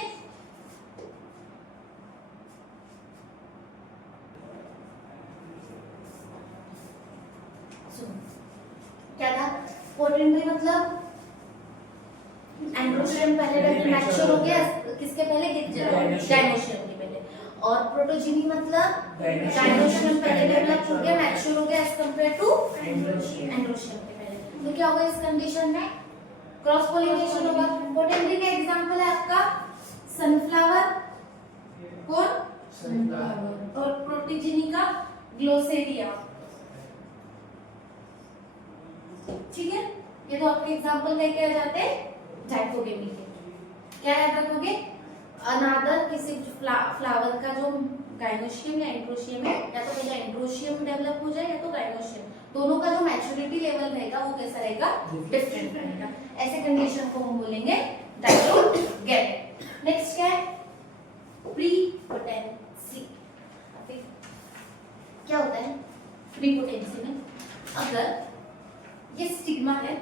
क्या था, पोटेंड्री मतलब एंड्रोशियम पहले मैच्योर हो गया, किसके पहले, गाइनोशियम के पहले, और प्रोटोजीनी मतलब गाइनोशियम पहले डेवलप हो गया, मैच्योर हो गया एज कंपेयर टू एंड्रोशियम के पहले। तो क्या होगा, इस कंडीशन में क्रॉस पोलिनेशन होगा। पोटेंड्री का एग्जांपल है आपका सनफ्लावर, कौन, सनफ्लावर, और प्रोटोजीनी का ग्लोसेरिया। ठीक है, ये तो आपके एग्जांपल लेके आ जाते हैं जाइकोगेमी के। क्या याद रखोगे, अनादर किसी फ्लावर का जो गाइनोशियम या एंड्रोशियम है, या तो पहले एंड्रोशियम डेवलप हो जाए या तो गाइनोशियम, दोनों का जो मैच्योरिटी लेवल रहेगा वो कैसा रहेगा, डिफरेंट रहेगा। ऐसे कंडीशन को हम बोलेंगे जाइकोगेमी। नेक्स्ट क्या है, प्रीपोटेंसी। क्या होता है प्रीपोटेंसी में, अगर ये स्टिग्मा है,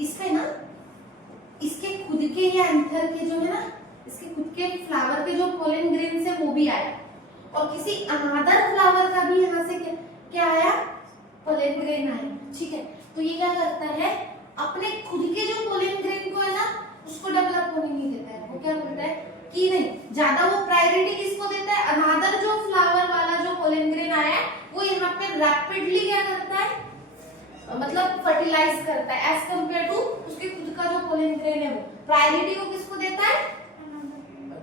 इसमें ना इसके खुद के या एंथर के जो है ना, इसके खुद के फ्लावर के जो पोलन ग्रेन्स है वो भी आया, और किसी अनदर फ्लावर का भी यहाँ से क्या आया, पोलन ग्रेन आया। ठीक है, तो ये क्या करता है, अपने खुद के जो पोलन ग्रेन को है ना उसको डेवलप होने नहीं देता है। वो क्या करता है कि नहीं, ज्यादा वो प्रायोरिटी किसको देता है, अनदर जो फ्लावर वाला जो पोलन ग्रेन आया है वो यहाँ पे रैपिडली क्या करता है, मतलब फर्टिलाइज करता है एज कंपेयर टू उसके खुद का जो पोलन ग्रेन है। वो प्रायोरिटी को किसको देता है,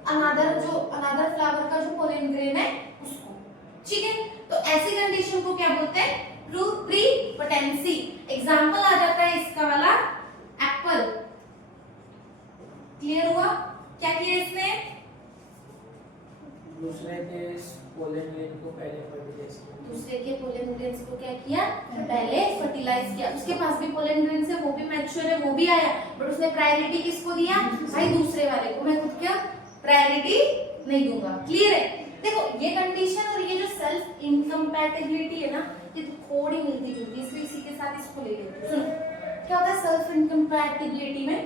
अनदर फ्लावर का जो पोलन ग्रेन है उसको। ठीक है, तो ऐसी कंडीशन को क्या बोलते हैं, प्रीपोटेंसी। एग्जांपल आ जाता है इसका वाला एप्पल। क्लियर हुआ, क्या किया इसने, दूसरे के पोलन ग्रेन को पहले फर्टिलाइज किया, दूसरे के पोलन ग्रेन्स को क्या किया, पहले फर्टिलाइज किया। उसके पास भी पोलन ग्रेन्स है, वो भी मैच्योर है, वो भी आया, बट उसने प्रायोरिटी किसको दिया, भाई दूसरे वाले को, मैं खुद क्या प्रायोरिटी नहीं दूंगा। क्लियर है? देखो ये कंडीशन और ये जो सेल्फ इनकम्पैटिबिलिटी है ना, ये थोड़ी मिलती जुलती, इसलिए इसी के साथ इसको ले लेते हैं। सुनो क्या होता है सेल्फ इनकम्पैटिबिलिटी में,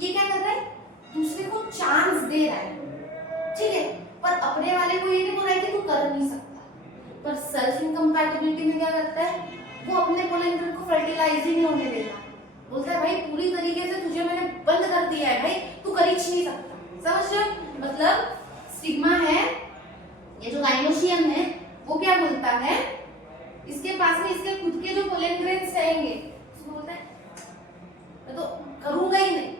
ये क्या कर रहा है, दूसरे को चांस दे रहा है, ठीक है, पर अपने वाले को ये नहीं बोल रहा है कि तू कर नहीं सकता। पर सेल्फ इनकम्पैटिबिलिटी में क्या करता है, वो अपने पोलन ग्रेन को फर्टिलाइज ही नहीं होने देता, बोलता है भाई पूरी तरीके से तुझे मैंने बंद कर दिया है, भाई तू कर ही नहीं सकता। समझ रहे हो, मतलब स्टिग्मा है, ये जो गाइनोशियम है वो क्या बोलता है, इसके पास में इसके खुद के जो पोलन ग्रेन्स रहेंगे उसको बोलता है मैं तो करूंगा ही नहीं,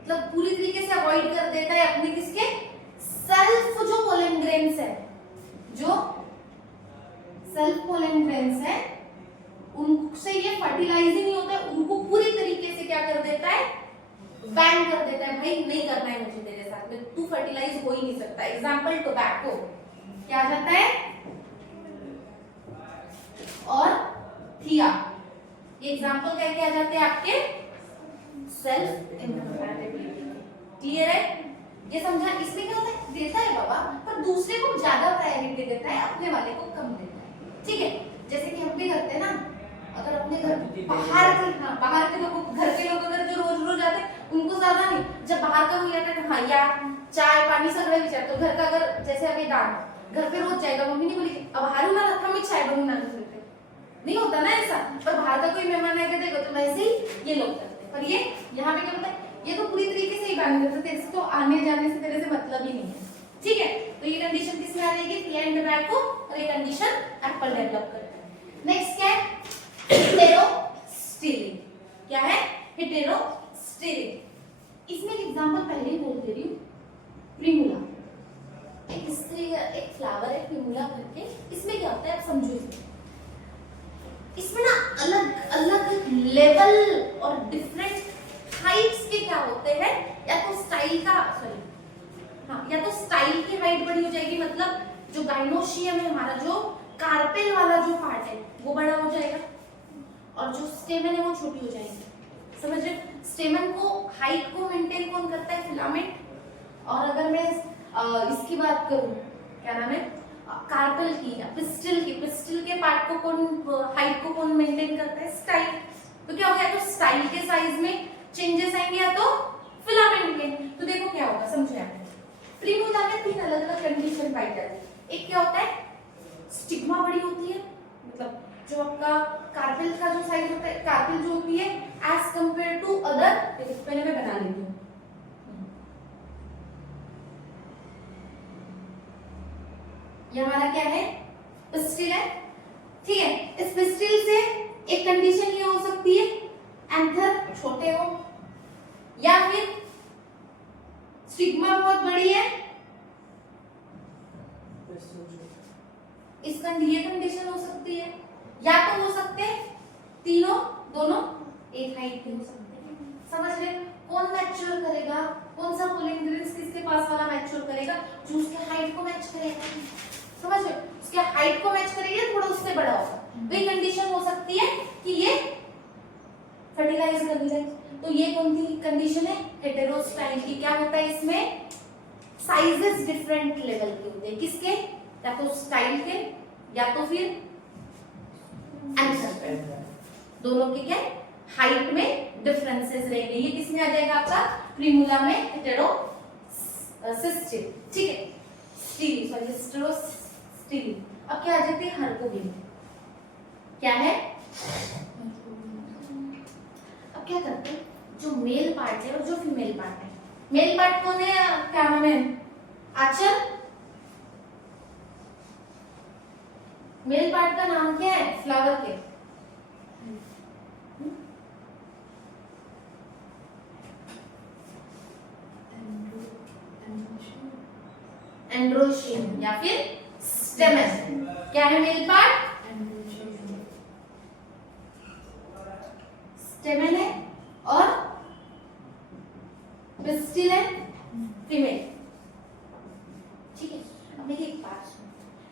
मतलब पूरी तरीके से अवॉइड कर देता है अपने किसके सेल्फ जो पोलन ग्रेन्स है, जो सेल्फ पोलन ग्रेन्स है उनसे ये फर्टिलाइज ही नहीं होता है, उनको पूरी तरीके से क्या कर देता है, बैन कर देता है, भाई नहीं करना है मुझे तेरे साथ में, तू फर्टिलाइज हो ही नहीं सकता। एग्जाम्पल टोबैको क्या आ जाता है, और थिया, ये एग्जाम्पल क्या क्या आ जाते हैं आपके सेल्फ इनकम्पैटिबिलिटी। क्लियर है, ये समझा। इसमें क्या होता है, देता है बाबा पर दूसरे को ज्यादा प्रायोरिटी देता है, अपने वाले को कम देता है। ठीक है, जैसे कि हम भी करते हैं ना, अगर अपने घर बाहर के, हाँ बाहर के लोग, घर के लोग अगर जो रोज रोज आते हैं उनको ज्यादा नहीं, जब बाहर का कोई आता है हाँ यार चाय पानी सगळं विचारतो। तो घर का अगर जैसे अभी दान घर पे रोज जाएगा, मम्मी नहीं बोली अब बाहर ना था मैं चाय बनूंगा, नहीं होता ना ऐसा। पर बाहर का कोई मेहमान आएगा देखो तो वैसे ही ये लोग करते हैं। पर ये यहाँ पे क्या होता है, ये तो पूरी तरीके से ही बैन करते थे, इसको आने जाने से तेरे से मतलब ही नहीं है। ठीक है, तो ये कंडीशन किसमें आ जाएगी, थिया एंड टोबैको, और ये कंडीशन एप्पल डेवलप करता है। नेक्स्ट क्या है, हेटेरोस्टीलिंग। क्या है, हेटेरोस्टीलिंग। इसमें एक एग्जांपल पहले ही बोल दे रही हूँ, प्रिमुला। एक स्त्री, एक फ्लावर है प्रिमुला करके, इसमें क्या होता है आप समझो। इसमें ना अलग अलग लेवल और डिफरेंट हाइट्स के क्या होते हैं, या तो स्टाइल का, सॉरी हाँ, या तो स्टाइल की हाइट बड़ी हो जाएगी, मतलब जो गाइनोशियम है हमारा, जो कार्पेल वाला जो पार्ट है वो बड़ा हो जाएगा, और जो स्टेमन है वो छोटी हो जाएगी। समझ रहे, स्टेमन को हाइट को मेंटेन कौन करता है, फिलामेंट। और अगर मैं इसकी बात करूं, क्या नाम है, कार्पेल की या पिस्टिल की, पिस्टिल के पार्ट को कौन, हाइट को कौन मेंटेन करता है, स्टाइल। तो क्या हो गया, तो स्टाइल के साइज में चेंजेस आएंगे या तो फिलामेंट के। तो देखो क्या होगा, समझे आप। प्रिमुला में 3 अलग अलग कंडीशन पाई जाती है। एक क्या होता है, स्टिग्मा बड़ी होती है, मतलब जो आपका कार्पेल का जो साइज होता है, कार्पेल जो होती है एज कंपेयर टू अदर, पहले मैं बना लेती हूँ। ये हमारा क्या है, पिस्टिल है। ठीक है, इस पिस्टिल से एक कंडीशन ये हो सकती है, एंथर छोटे हो, या फिर स्टिग्मा बहुत बड़ी है, इस ये कंडीशन हो सकती है, या तो हो सकते हैं तीनों, दोनों एक हाइट के हो सकते हैं। समझ रहे, कौन मैच्योर करेगा, कौन सा पोलिंग ग्रेन्स किसके पास वाला मैच्योर करेगा, जो उसके हाइट को मैच करेगा। समझ रहे, उसके हाइट को मैच करेगा, थोड़ा उससे बड़ा होगा, वही कंडीशन हो सकती है कि ये फर्टिलाइज कर दी जाए। तो ये कौन सी कंडीशन है, हेटेरोस्टाइल की। क्या होता है इसमें, साइजेस डिफरेंट लेवल के होते हैं, किसके, या तो स्टाइल के या तो फिर एंथर, दोनों के क्या हाइट में डिफरेंसेस रहेंगे। ये किसमें आ जाएगा आपका, प्रिमुला में हेटेरोसिस्टिल। ठीक है, स्टीली, सॉरी हेटेरोस्टीली। अब क्या आ जाती है, हर्कोबिन। क्या है, अब क्या करते हैं, जो मेल पार्ट है और जो फीमेल पार्ट है, मेल पार्ट कौन है, क्या नाम है, आचल। मेल पार्ट का नाम क्या है, फ्लावर के, एंड्रोशियम या फिर स्टेमन। क्या है मेल पार्ट, स्टेमन है, और पिस्टिल है, फीमेल। ठीक है, अब देखिए एक बात,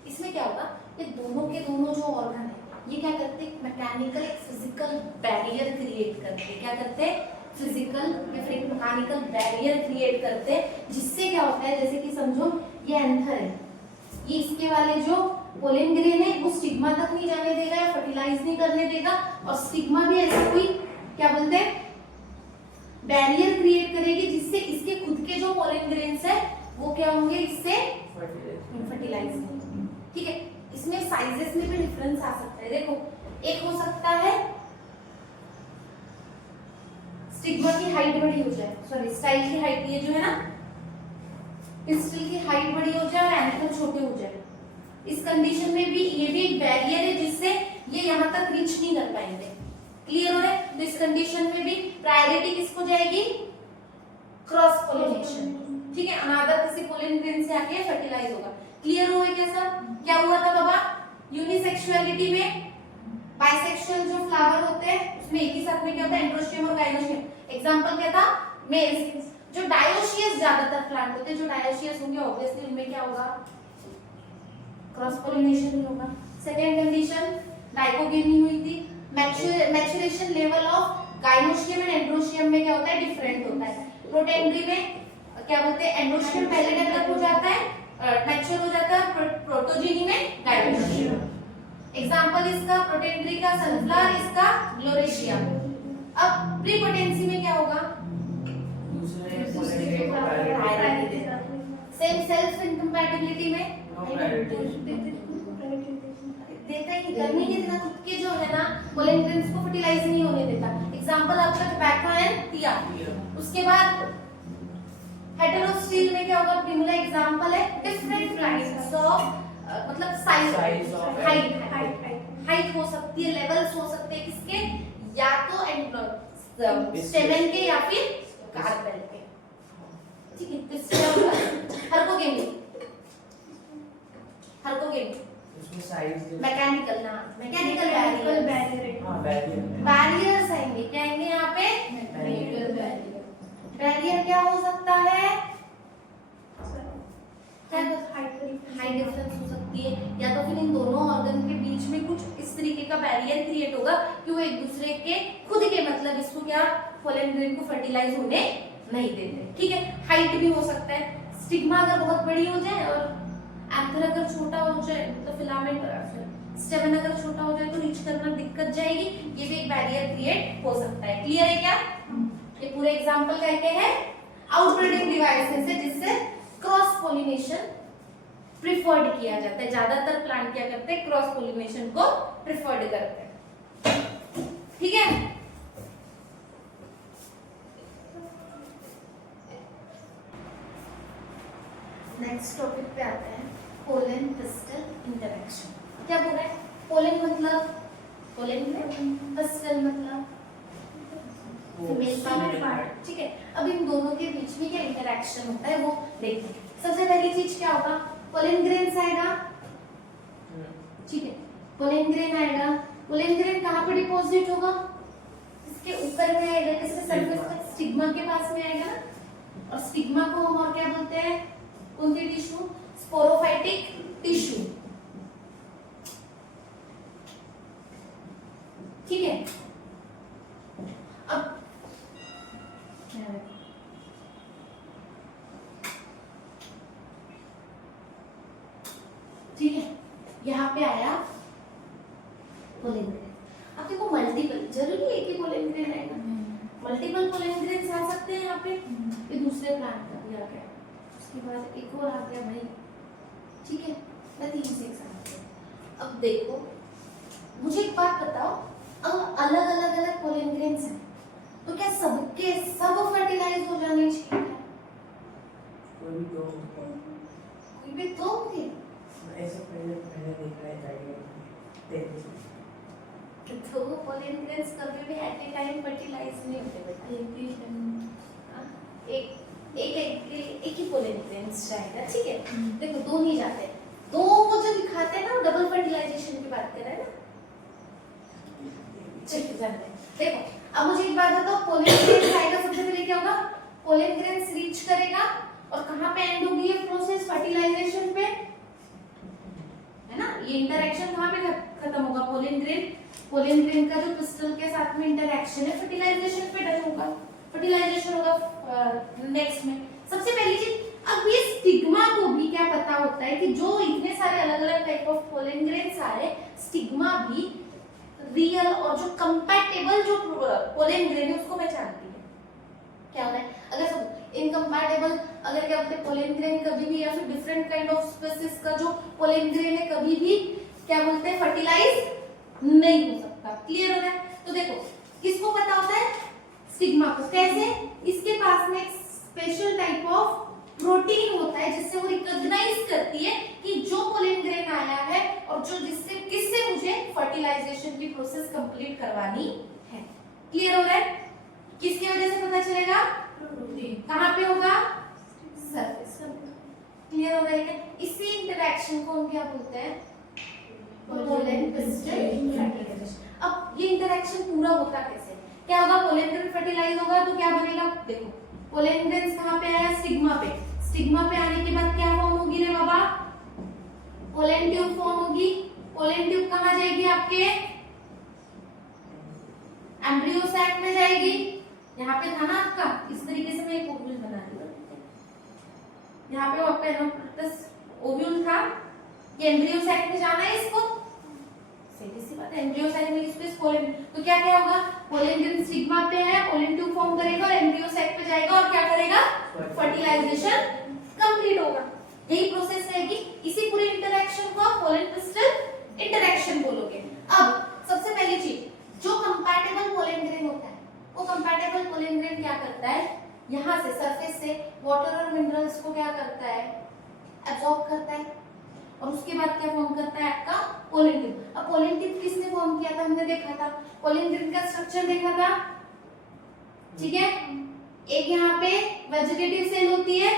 इसमें क्या होगा, ये दोनों के दोनों जो ऑर्गन है ये क्या करते हैं, मैकेनिकल फिजिकल बैरियर क्रिएट करते हैं। क्या करते हैं, फिजिकल या फिर मैकेनिकल बैरियर क्रिएट करते हैं, जिससे क्या होता है, जैसे कि समझो ये एंथर है, ये इसके वाले जो पोलन ग्रेन है वो स्टिग्मा तक नहीं जाने देगा या फर्टिलाइज नहीं करने देगा, और स्टिग्मा भी ऐसा कोई क्या बोलते हैं बैरियर क्रिएट करेगी, जिससे इसके खुद के जो पोलन ग्रेन्स है वो क्या होंगे, इससे फर्टिलाइज होंगे। ठीक है, इसमें साइजेस में भी डिफरेंस आ सकता है। देखो, एक हो सकता है स्टिग्मा की हाइट बड़ी हो जाए, सॉरी स्टाइल की हाइट, ये जो है ना पिस्टिल की हाइट बड़ी हो जाए और एंथर छोटे हो जाए। इस कंडीशन में भी ये भी एक बैरियर है, जिससे ये यहाँ तक रीच नहीं कर पाएंगे। क्लियर हो रहा है, तो इस कंडीशन में भी प्रायोरिटी किसको जाएगी, क्रॉस पोलिनेशन। ठीक है, अनादर किसी पोलन ग्रेन से आके फर्टिलाइज होगा। क्लियर हुआ है क्या सर, क्या हुआ था बाबा, यूनिसेक्सुअलिटी में बाइसेक्सुअल जो फ्लावर होते हैं उसमें एक ही साथ में क्या होता है, एंड्रोस्टियम और गाइनोस्टियम। एग्जांपल क्या था, मेल्स, जो डायोशियस ज्यादातर प्लांट होते हैं, जो डायोशियस होंगे ऑब्वियसली उनमें क्या होगा, क्रॉस पोलिनेशन ही होगा। सेकेंड कंडीशन डाइकोगेमी हुई थी। Maturation level of gynoecium and androecium में क्या होता है, डिफरेंट होता है। प्रोटेंड्री में क्या बोलते हैं, एंड्रोशियम पहले डेवलप हो जाता है, मैच्योर हो जाता है, प्रोटोजीनी में गाइनोशियम। एग्जांपल इसका प्रोटेंड्री का सनफ्लावर, इसका ग्लोरेशिया। अब प्री पोटेंसी में क्या होगा, दूसरे पोलेन ग्रेन को प्रायोरिटी सेम सेल्फ इनकम्पैटिबिलिटी में देता ही नहीं, करने के देना, खुद के जो है ना पोलेन ग्रेन्स को फर्टिलाइज नहीं होने देता। एग्जांपल आपका टोबैको एंड टिया। उसके बाद हेटेरोस्टील में क्या होगा, प्रिमुला एग्जांपल है। डिफरेंट प्लांट्स ऑफ मतलब साइज हाइट हो सकती है, लेवल्स हो सकते हैं किसके, या तो स्टेमन के या फिर कार्पेल के, ठीक है। तो इससे क्या होगा, हर्कोगेमी उसमें साइज मैकेनिकल ना, मैकेनिकल बैरियर, हां बैरियर बैरियर्स आएंगे, क्या आएंगे यहाँ पे, बैरियर क्या हो सकता है, हाइट डिफरेंस हो सकती है, या तो फिर इन दोनों ऑर्गन के बीच में कुछ इस तरीके का बैरियर क्रिएट होगा कि वो एक दूसरे के खुद के मतलब इसको क्या पोलन ग्रेन को फर्टिलाइज होने नहीं देते, ठीक है। हाइट भी हो सकता है, स्टिग्मा अगर बहुत बड़ी हो जाए और एंथर अगर छोटा हो जाए, तो फिलामेंट स्टेमन अगर छोटा हो जाए तो रीच करना दिक्कत जाएगी, ये भी एक बैरियर क्रिएट हो सकता है। क्लियर है क्या, ये पूरे एग्जांपल क्या है, आउटब्रीडिंग डिवाइसेस है जिससे क्रॉस पोलिनेशन प्रिफर्ड किया जाता है। ज्यादातर प्लांट क्या करते हैं, क्रॉस पोलिनेशन को प्रिफर्ड करते हैं, ठीक है। नेक्स्ट टॉपिक पे आते हैं, पोलन पिस्टल इंटरेक्शन। क्या बोल रहा है, पोलन मतलब पोलन पिस्टल मतलब फीमेल पार्ट, ठीक है। अब इन दोनों के बीच में क्या इंटरेक्शन होता है वो देखिए। सबसे पहली चीज क्या होगा, पोलन ग्रेन्स आएगा, ठीक है। पोलन ग्रेन आएगा, पोलन ग्रेन कहाँ पे डिपॉजिट होगा, इसके ऊपर में आएगा, किसके सरफेस पे, स्टिग्मा के पास में आएगा ना। और स्टिग्मा को हम और क्या बोलते हैं, कौन सी टिश्यू, स्पोरोफाइटिक टिश्यू, ठीक है। अब ठीक है, यहाँ पे आया पोलन ग्रेन। अब देखो मल्टीपल, जरूरी है कि पोलन ग्रेन आएगा, मल्टीपल पोलन ग्रेन्स आ सकते हैं यहाँ पे, ये दूसरे प्लांट का भी आ गया, उसके बाद एक और आ गया भाई, ठीक है, मैं 3 से एग्जाम्पल। अब देखो मुझे एक बात बताओ, अब अलग अलग पोलन ग्रेन्स हैं तो क्या सबके सब फर्टिलाइज हो जाने चाहिए, कोई भी दो होंगे, ऐसे पहले देखा है जाएगा तो पोलन ग्रेन्स कभी भी एट ए टाइम फर्टिलाइज नहीं होते बेटा, एक ही पोलन ग्रेन्स जाएगा, ठीक है। देखो दो नहीं जाते, दो वो जो दिखाते हैं ना डबल फर्टिलाइजेशन की बात कर रहे हैं ना, चलिए जानते हैं। देखो अब मुझे एक बात बताओ, पोलन ग्रेन्स आएगा, सबसे पहले क्या होगा, पोलन ग्रेन्स रीच करेगा और कहाँ पे एंड होगी ये प्रोसेस, फर्टिलाइजेशन पे, है ना। ये इंटरेक्शन कहाँ पे खत्म होगा, पोलन ग्रेन का जो पिस्टल के साथ में इंटरेक्शन है फर्टिलाइजेशन पे डन होगा, फर्टिलाइजेशन होगा नेक्स्ट में। सबसे पहली चीज, अब ये स्टिग्मा को भी क्या पता होता है कि जो इतने सारे अलग अलग टाइप ऑफ पोलन ग्रेन्स आ रहे, स्टिग्मा भी रियल और जो कंपैटिबल जो पोलन ग्रेन है उसको पहचानती है। क्या होता है, अगर सब इनकम्पैटिबल, अगर क्या बोलते हैं पोलन ग्रेन कभी भी, या फिर डिफरेंट काइंड ऑफ स्पीसीज का जो पोलन ग्रेन है कभी भी क्या बोलते हैं फर्टिलाइज नहीं हो सकता। क्लियर हो रहा है, तो देखो किसको पता होता है, स्टिग्मा को। कैसे, इसके पास में एक स्पेशल टाइप ऑफ प्रोटीन होता है जिससे वो रिकॉग्नाइज करती है कि जो पोलन ग्रेन आया है और जो जिससे किससे मुझे फर्टिलाइजेशन की प्रोसेस कंप्लीट करवानी है। क्लियर हो रहा है, किसकी वजह से पता चलेगा, कहाँ पे होगा, सरफेस। क्लियर हो रहा है, इसी इंटरेक्शन को हम क्या बोलते हैं, पोलन पिस्टल फर्टिलाइजेशन। अब ये इंटरेक्शन पूरा होता कैसे, क्या होगा, पोलन ग्रेन फर्टिलाइज होगा तो क्या बनेगा, देखो पोलन ग्रेन्स कहाँ पे आया? स्टिग्मा पे। स्टिग्मा पे आने के बाद क्या फॉर्म होगी रे बाबा? पोलन ट्यूब फॉर्म होगी। पोलन ट्यूब कहाँ जाएगी आपके? एम्ब्रियो सैक में जाएगी। यहाँ पे था ना आपका, इस तरीके से मैं एक ओव्यूल बना रही हूँ। यहाँ पे आपका एनोप्रोटस ओव्यूल था, ये एम्ब्रियो सैक में जाना है इसको। सीधी सी बात है, एम्ब्रियो सैक में इसको पोलन, तो क्या क्या होगा? पोलन ग्रेन स्टिग्मा पे है, पोलन ट्यूब फॉर्म करेगा और एम्ब्रियो सैक पे जाएगा और क्या करेगा? फर्टिलाइजेशन कंप्लीट होगा। यही प्रोसेस रहेगी। इसी पूरे इंटरेक्शन को आप पोलन क्रिस्टल इंटरेक्शन बोलोगे। अब सबसे पहली चीज, जो कंपैटिबल पोलन ग्रेन होता है, वो कंपैटिबल पोलन ग्रेन क्या करता है? यहाँ से सरफेस से वाटर और मिनरल्स को क्या करता है? एब्जॉर्ब करता है और उसके बाद क्या फॉर्म करता है? आपका पोलन ट्यूब। अब पोलन ट्यूब किसने फॉर्म किया था? हमने देखा था, पोलन ग्रेन का स्ट्रक्चर देखा था, ठीक है। एक यहाँ पे वेजिटेटिव सेल होती है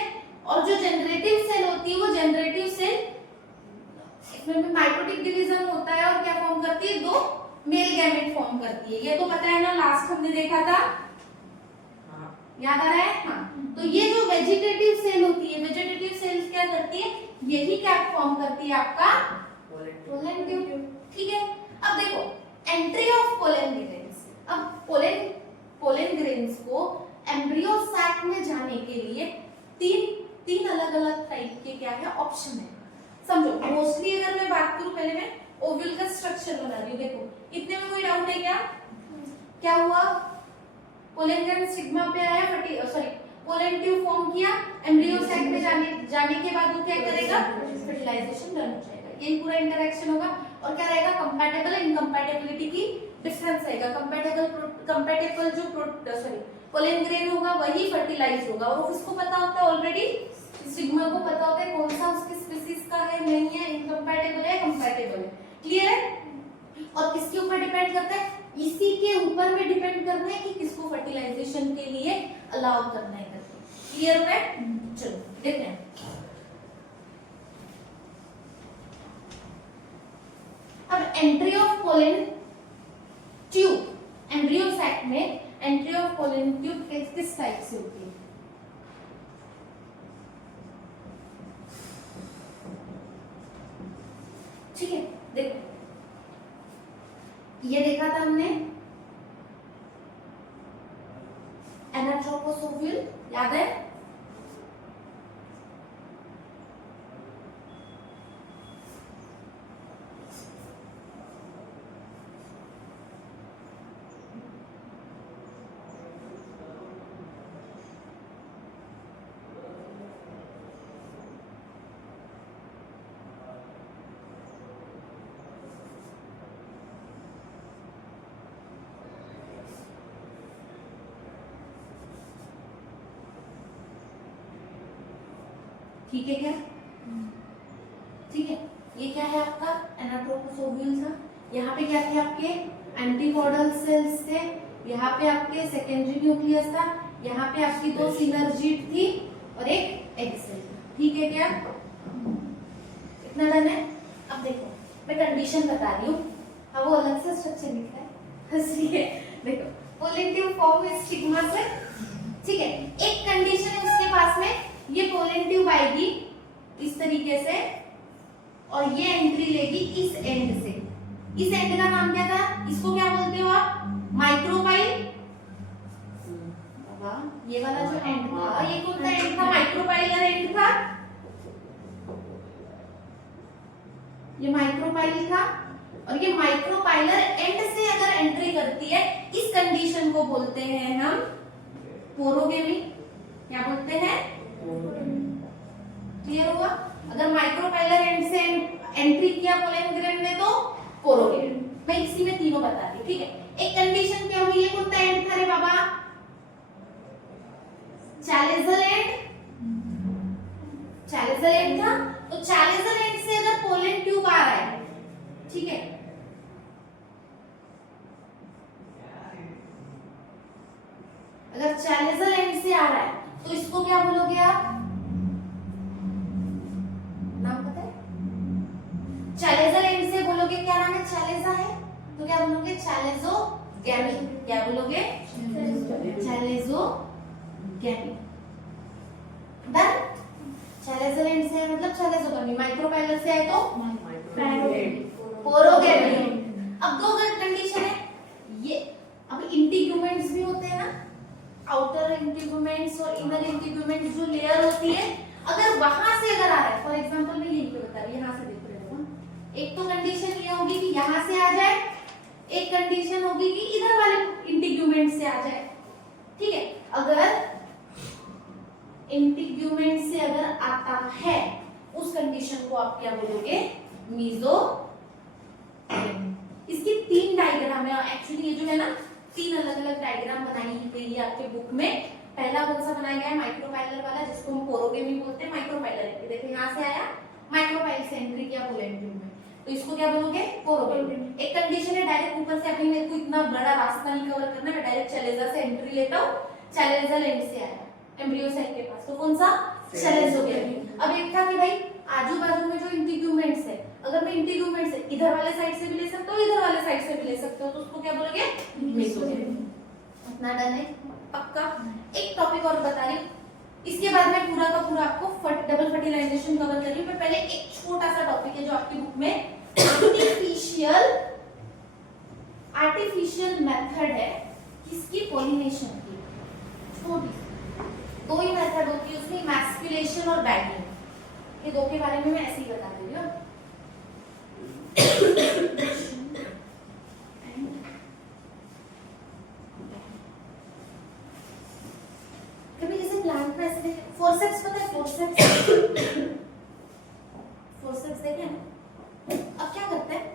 और जो जनरेटिव सेल होती है वो जनरेटिव सेल, इसमें माइटोटिक डिवीजन होता है और क्या फॉर्म करती है? दो मेल गैमेट फॉर्म करती है। ये तो पता है ना, लास्ट हमने देखा था, याद आ रहा है? हाँ। तो ये जो वेजिटेटिव सेल होती है, वेजिटेटिव सेल्स क्या करती है? यही क्या फॉर्म करती है? आपका पोलन ट्यूब, ठीक है। अब देखो एंट्री ऑफ पोलन ग्रेन्स। अब पोलन ग्रेन्स को एम्ब्रियो सैक में जाने के लिए तीन अलग अलग टाइप के क्या है? ऑप्शन है। समझो, मोस्टली अगर मैं बात करूं, पहले मैं ओव्यूल का स्ट्रक्चर बना रही हूँ। देखो इतने में कोई डाउट है क्या? क्या हुआ? पोलन ग्रेन स्टिग्मा पे आया, पोलन ट्यूब फॉर्म किया, एम्ब्रियो सैक में जाने के बाद वो क्या करेगा? फर्टिलाइजेशन रन हो जाएगा। यही पूरा इंटरेक्शन होगा। और क्या रहेगा? कंपैटिबल इनकम्पैटिबिलिटी की डिफरेंस रहेगा। कंपैटिबल जो पोलन ग्रेन होगा वही फर्टिलाइज होगा और उसको पता होता है ऑलरेडी, स्टिग्मा को पता होता है कौन सा उसकी स्पीसीज का है, नहीं है, इनकम्पैटिबल है, कंपैटिबल है। क्लियर है? और किसके ऊपर डिपेंड करता है? इसी के ऊपर में डिपेंड करना है कि किसको फर्टिलाइजेशन के लिए अलाउ करना है करके। क्लियर है? चलो देखते हैं। अब entry of pollen tube, embryo sac में एंट्री ऑफ पोलन ट्यूब किस टाइप से होती है? ठीक है, देखो ये देखा था हमने एनाट्रोपस ओव्यूल, याद है? ठीक है क्या? ठीक है, ये क्या है आपका? एनाट्रोपस ओव्यूल था। यहाँ पे क्या थे? आपके एंटीकॉडल सेल्स थे, यहाँ पे आपके सेकेंडरी न्यूक्लियस था, यहाँ पे आपकी दो सिनर्जीट थी और एक एग सेल। ठीक है क्या? इतना डन है? अब देखो मैं कंडीशन बता रही हूँ, हाँ वो अलग से स्ट्रक्चर लिखा है इसलिए देखो पोलन ट्यूब फॉर्म है स्टिग्मा से, ठीक है। एक कंडीशन है उसके पास में, ये पोलन ट्यूब आएगी इस तरीके से और ये एंट्री लेगी इस एंड से। इस एंड का नाम क्या था? इसको क्या बोलते हो आप? माइक्रोपाइल। ये वाला जो एंड था, ये कौन सा एंड था? माइक्रोपाइलर एंड था। ये माइक्रोपाइल था और ये माइक्रोपाइलर एंड से अगर एंट्री करती है, इस कंडीशन को बोलते हैं हम पोरोगेमी। क्या बोलते हैं? क्लियर हुआ? अगर माइक्रोपाइलर एंड से एंट्री किया पोलन ग्रेन ने तो पोरोगेमी। मैं इसी में तीनों बता दी, ठीक है। एक कंडीशन क्या हुई? ये कौन सा एंड था रे बाबा? चैलेजल एंड। चैलेजल एंड था, तो चैलेजल एंड से अगर पोलन ट्यूब आ रहा है, ठीक है, अगर चैलेजल एंड से आ रहा है तो इसको क्या बोलोगे आप? नाम पता है? चैलेजल एंड से बोलोगे क्या नाम है? चैलेजा है, तो क्या बोलोगे? चैलेजोगैमी। क्या बोलोगे? चैलेजोगैमी। डन। चैलेंजर एंड से मतलब चैलेंजोगमी, माइक्रोपाइलर से आए तो पोरोगैमी। अब दो कंडीशन है ये। अब इंटीग्यूमेंट्स भी होते हैं ना, आउटर इंटीग्यूमेंट्स और इनर इंटीग्यूमेंट्स जो लेयर होती है, अगर वहां से अगर आ रहा है, फॉर एग्जांपल मैं यही बता रही हूं, यहां से देख रहे हो, एक तो कंडीशन ये होगी कि यहां से आ जाए, एक कंडीशन होगी कि इधर वाले इंटीग्यूमेंट से आ जाए। ठीक है, अगर इंटीग्यूमेंट से अगर आता है उस कंडीशन को आप क्या बोलोगे, मीजो। इसकी तीन डायग्राम है एक्चुअली, ये जो है ना तीन अलग अलग डायग्राम बनाई गई है आपके बुक में। पहला कौन सा बनाया गया है, माइक्रोपाइलर वाला, जिसको हम पोरोगेमी बोलते हैं। माइक्रोपाइलर देखो यहां से आया, माइक्रोपाइल से एंट्री किया पोलेंटियम में, तो इसको क्या बोलोगे, पोरोगेमी। एक कंडीशन है डायरेक्ट ऊपर से, अभी मेरे को इतना बड़ा रास्ता नहीं कवर करना, मैं डायरेक्ट चैलेंजर से एंट्री लेता हूं, चैलेंजर एंड से आया एम्ब्रियो सेल के पास, तो कौन सा, चैलेंजोगेमी। अब एक था कि भाई आजू बाजू में जो इंटीग्यूमेंट्स है, अगर मैं इंटीग्यूमेंट्स है इधर वाले साइड से भी ले सकता हूँ, इधर वाले साइड से भी ले सकता हूँ, तो उसको क्या बोलोगे, मेसोगेमी। इतना डन है पक्का। एक टॉपिक और बता रही हूँ, इसके बाद में पूरा का पूरा आपको डबल फर्टिलाइजेशन कवर कर रही हूँ। पर पहले एक छोटा सा टॉपिक है जो आपकी बुक में आर्टिफिशियल मेथड है किसकी, पॉलिनेशन की। छोटी दो ही मेथड होती है उसमें, इमैस्कुलेशन और बैगिंग। ये दो के बारे में मैं ऐसे ही बता दे रही हूँ। कभी जैसे प्लांट में ऐसे फोर्सेप्स, पता है फोर्सेप्स, फोर्सेप्स देखे हैं। अब क्या करते हैं,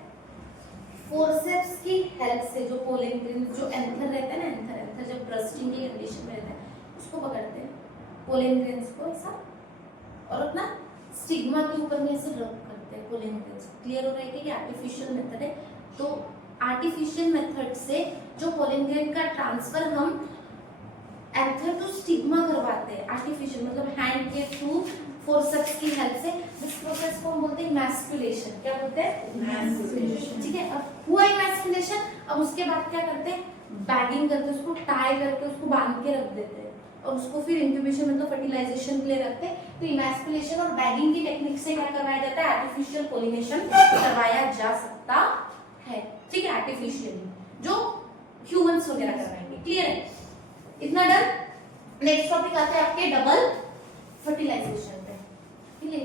फोर्सेप्स की हेल्प से जो पोलन ग्रेन्स, जो एंथर रहता है ना, एंथर जब ब्रस्टिंग की कंडीशन में रहता है, उसको पकड़ते हैं पोलन ग्रेन्स को ऐसा, और अपना स्टिग्मा के ऊपर में ऐसे रब करते हैं पोलन ग्रेन्स। क्लियर हो रहा है कि आर्टिफिशियल मेथड है। तो आर्टिफिशियल मेथड से जो पोलन ग्रेन का ट्रांसफर हम एंथर टू स्टिग्मा करवाते हैं, आर्टिफिशियल मतलब हैंड के थ्रू फोर्सेप्स की हेल्प से। इस प्रोसेस को हम बोलते हैं इमैस्कुलेशन। क्या बोलते हैं, इमैस्कुलेशन। ठीक है, अब हुआ इमैस्कुलेशन, अब उसके बाद क्या करते हैं, बैगिंग करते हैं, उसको टाई करके उसको बांध के रख देते हैं, और उसको फिर इंक्यूबेशन मतलब फर्टिलाइजेशन के लिए रखते हैं। तो इमैस्कुलेशन और बैगिंग की टेक्निक से क्या करवाया जाता है, आर्टिफिशियल पोलिनेशन करवाया जा सकता है। ठीक है, आर्टिफिशियली जो ह्यूमंस वगैरह करवाएंगे। क्लियर है, इतना डन। नेक्स्ट टॉपिक आते हैं आपके डबल फर्टिलाइजेशन पे। ठीक है,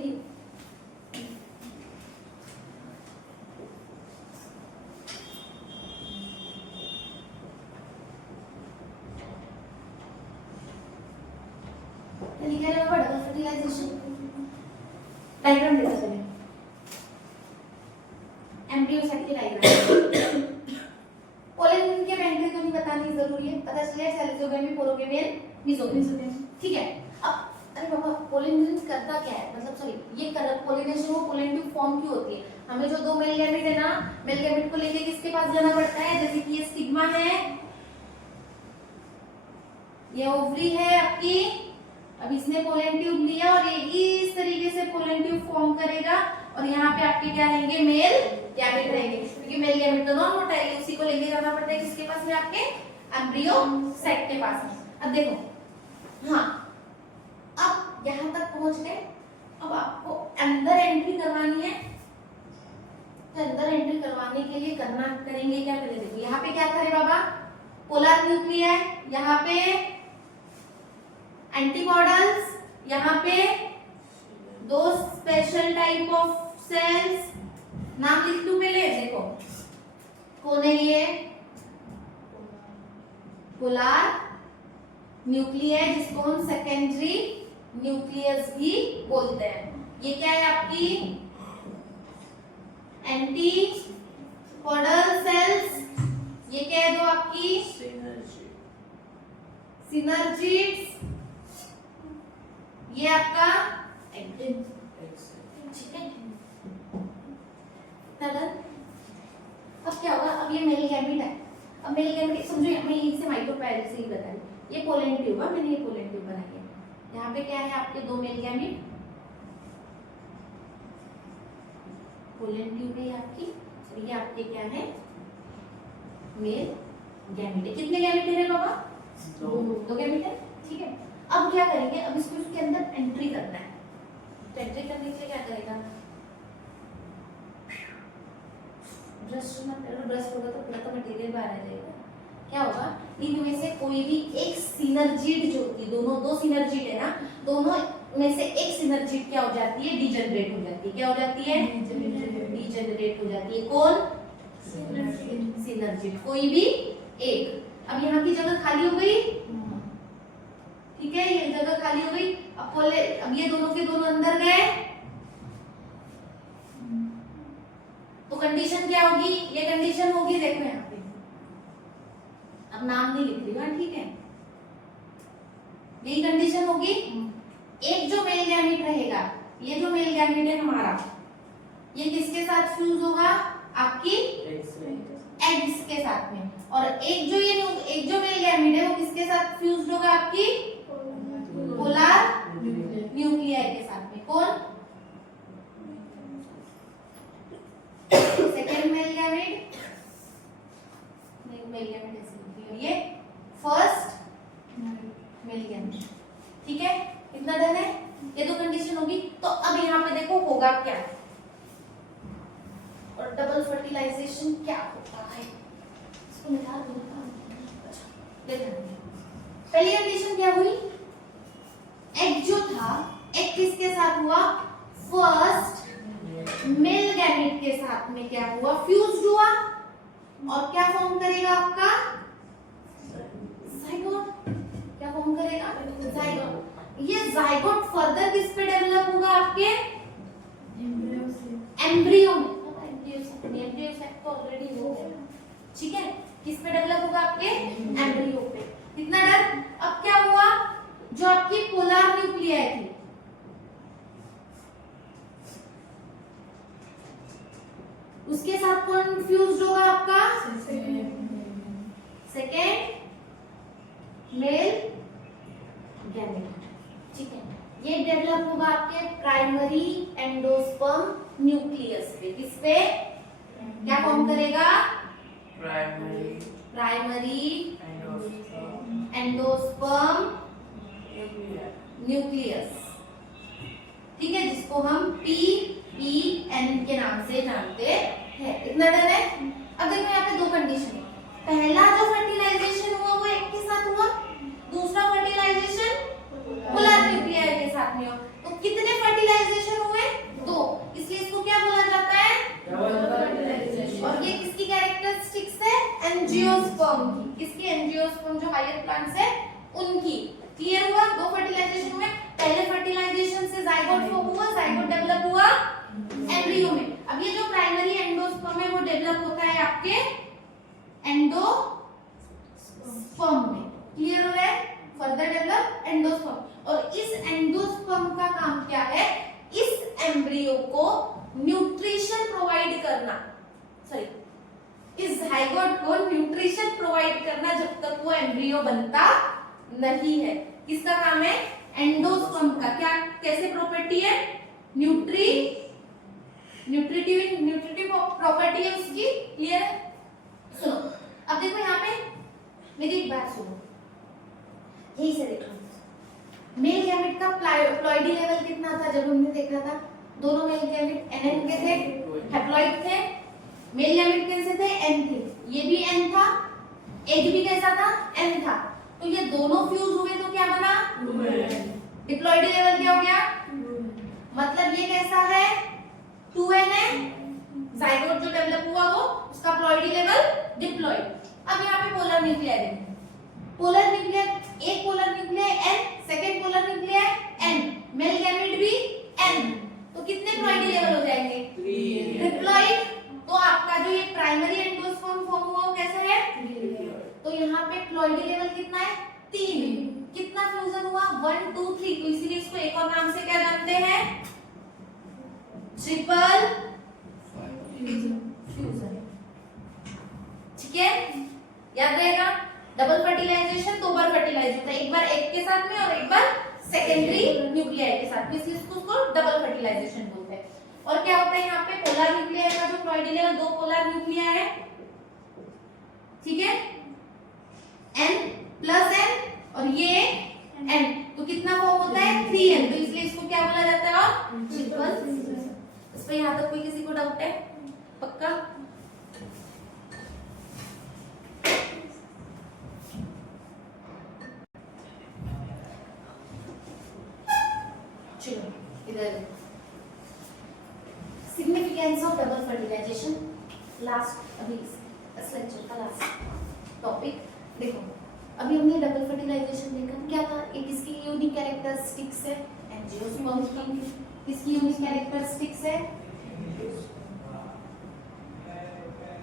लिखा है बाबा डबल फर्टिलाइजेशन। डायग्राम देखो पहले, एम्ब्रियो सेट की डायग्राम। पोलन के एंट्री तो नहीं बतानी जरूरी है, पता चल गया चैलेंजोगेमी, पोरोगेमी, मेसोगेमी। ठीक है, अब अरे बाबा पोलन करता क्या है, मतलब सॉरी ये पोलिनेशन वो पोलन ट्यूब फॉर्म क्यों होती है। हमें जो दो मेल गैमेट है ना, मेल गैमेट को लेके किसके पास जाना पड़ता है, जैसे कि ये स्टिग्मा है, ये ओवरी है आपकी। अब इसने पोलन ट्यूब लिया और ये इस तरीके से पोलन ट्यूब फॉर्म करेगा, और यहाँ पे आपके क्या रहेंगे, मेल गैमेट रहेंगे, क्योंकि मेल गैमेट तो नॉन मोटाइल है, उसी को लेके जाना पड़ता है किसके पास में, आपके एम्ब्रियो सेट के पास में। अब देखो, हाँ अब यहाँ तक पहुंच गए। अब आपको अंदर एंट्री करवानी है, तो अंदर एंट्री करवाने के लिए करेंगे क्या, पहले देखो यहाँ पे क्या करे बाबा, पोलर न्यूक्लियाई, यहाँ पे एंटीमॉडल्स, यहाँ पे दो स्पेशल टाइप ऑफ सेल्स। नाम लिख लूं पहले, देखो कौन है ये, पोलर न्यूक्लियाई, जिसको हम सेकेंडरी न्यूक्लियस भी बोलते हैं। ये क्या है आपकी एंटीपोडल सेल्स, ये क्या है दो आपकी सिनर्जिड्स, ये आपका एक्टिन। ठीक है, अब क्या होगा, अब ये मेल गैमेट है। अब मेल गैमेट समझो, मैं यहीं से माइक्रोपाइल से ही बता रही, ये पोलन ट्यूब है, मैंने ये पोलन ट्यूब बनाई है। यहाँ पे क्या है आपके दो मेल गैमेट, पोलन ट्यूब है आपकी, ये आपके क्या है, मेल गैमेट है। कितने गैमेट है बाबा, दो गैमेट है। ठीक है, अब क्या करेंगे, अब इसको इसके अंदर एंट्री करना है। तो एंट्री करने के लिए क्या करेगा, ब्रश ब्रश होगा तो पूरा तो मटेरियल बाहर आ जाएगा। क्या होगा, इनमें से कोई भी एक सिनर्जिड जो होती है, दोनों दो सिनर्जिड है ना, दोनों में से एक सिनर्जिड क्या हो जाती है, डिजनरेट हो जाती है। क्या हो जाती है, डिजनरेट हो जाती है। कौन, सिनर्जिड, कोई भी एक। अब यहाँ की जगह खाली हो गई, ठीक है, ये जगह खाली हो गई। अब ये दोनों के दोनों अंदर गए तो कंडीशन क्या होगी, ये कंडीशन होगी, देखो यहाँ पे, अब नाम नहीं लिख रही हूँ, ठीक है, यही कंडीशन होगी। एक जो मेल गैमेट रहेगा, ये जो मेल गैमेट है हमारा, ये किसके साथ फ्यूज होगा, आपकी एग्स के साथ में। और एक जो मेल गैमेट है वो किसके साथ फ्यूज्ड होगा, आपकी पोलर न्यूक्लियर के साथ में। कौन, सेकेंड मेल गैमेट, ये फर्स्ट मेल गैमेट, ठीक है, इतना डन है। ये दो कंडीशन होगी। तो अब यहाँ पे देखो होगा क्या, और डबल फर्टिलाइजेशन क्या होता है, इसको निकाल दो। अच्छा देखो, पहली कंडीशन क्या हुई, एग जो था, एग किसके साथ हुआ, फर्स्ट मेल गैमेट के साथ में क्या हुआ, फ्यूज्ड हुआ, और क्या फॉर्म करेगा आपका, जाइगोट। क्या फॉर्म करेगा, जाइगोट। ये जाइगोट फर्दर किस पे डेवलप होगा, आपके एम्ब्रियो में। एम्ब्रियो सेट तो ऑलरेडी हो गया, ठीक है, किस पे डेवलप होगा, आपके एम्ब्रियो पे। इतना डर। अब क्या हुआ, जो आपकी पोलर न्यूक्लियाई थी, उसके साथ कौन फ्यूज्ड होगा, आपका सेकेंड मेल गैमेट, ठीक है। ये डेवलप होगा आपके प्राइमरी एंडोस्पर्म न्यूक्लियस पे। किस पे, क्या फॉर्म करेगा, प्राइमरी एंडोस्पर्म न्यूक्लियस, ठीक है, जिसको हम PEN के नाम से जानते हैं। इतना डन है। अब देखो यहाँ पे दो कंडीशन है, पहला जो फर्टिलाइजेशन हुआ वो एक के साथ हुआ, दूसरा फर्टिलाइजेशन पोलर न्यूक्लियाई के साथ में हुआ। तो कितने फर्टिलाइजेशन हुए, दो, इसलिए इसको क्या बोला जाता है, डबल फर्टिलाइजेशन। और ये किसकी कैरेक्टरिस्टिक्स है, एंजियोस्पर्म की। किसकी, एंजियोस्पर्म जो हायर प्लांट्स है उनकी। क्लियर हुआ, दो फर्टिलाइजेशन हुए। पहले फर्टिलाइजेशन से जाइगोट फॉर्म हुआ, जाइगोट डेवलप हुआ एम्ब्रियो में। अब ये जो प्राइमरी एंडोस्पर्म है वो डेवलप होता है आपके एंडोस्पर्म में। क्लियर हो रहा है, फर्दर डेवलप एंडोस्पर्म। और इस एंडोस्पर्म का काम क्या है, इस एम्ब्रियो को न्यूट्रिशन प्रोवाइड करना, सॉरी, इस जाइगोट को न्यूट्रिशन प्रोवाइड करना जब तक वो एम्ब्रियो बनता नहीं है। किसका काम है, एंडोस्पर्म का। क्या, कैसे प्रॉपर्टी है, न्यूट्रिटिव प्रॉपर्टी है उसकी। क्लियर है, सुनो। अब देखो यहाँ पे मेरी एक बात सुनो, यही से देखो, मेल गैमेट का प्लॉइडी लेवल कितना था जब हमने देखा था, दोनों मेल गैमेट NN के थे, हैप्लॉइड थे। मेल गैमेट कैसे थे, N थे, ये भी N था, एग भी कैसा था, N था। तो ये दोनों फ्यूज हुए तो क्या बना, डिप्लॉइडी लेवल क्या हो गया, मतलब ये कैसा है, 2N है, जाइगोट जो डेवलप हुआ वो, उसका प्लॉइडी लेवल डिप्लॉइड। अब यहाँ पे पोलर न्यूक्लियाई देखें, पोलर न्यूक्लियाई, एक polar nuclei N, second polar nuclei N, male gamete भी N, तो कितने प्लॉइडी लेवल हो जाएंगे, डिप्लॉइड। तो आपका जो ये प्राइमरी एंडोस्पर्म फॉर्म हुआ वो कैसा है, तो यहाँ पे प्लॉइडी लेवल कितना है, 3। कितना फ्यूजन हुआ, 1 2 3, तो इसीलिए इसको एक और नाम से क्या जानते हैं, ट्रिपल फ्यूजन। ठीक है, याद रहेगा। डबल फर्टिलाइजेशन, 2 बार फर्टिलाइज होता है, एक बार एक के साथ में और एक बार सेकेंडरी न्यूक्लियाई के साथ में, इसलिए इसको डबल फर्टिलाइजेशन बोलते हैं। और क्या होता है यहाँ पे, पोलर न्यूक्लियाई का जो प्लॉइडी लेवल, 2 पोलर न्यूक्लियाई है, ठीक है, N+N, और ये N, तो कितना फॉर्म होता है 3N, तो इसलिए इसको क्या बोला जाता है और ट्रिपल। इस पे यहाँ तक कोई किसी को डाउट है? पक्का? चलो इधर significance of double fertilization, last अभी इस लेक्चर का लास्ट टॉपिक। देखो अभी हमने डबल फर्टिलाइजेशन देखा, क्या था? एक इसकी यूनिक कैरेक्टरिस्टिक्स है एंजियोस्पर्म की, किसकी यूनिक कैरेक्टरिस्टिक्स है?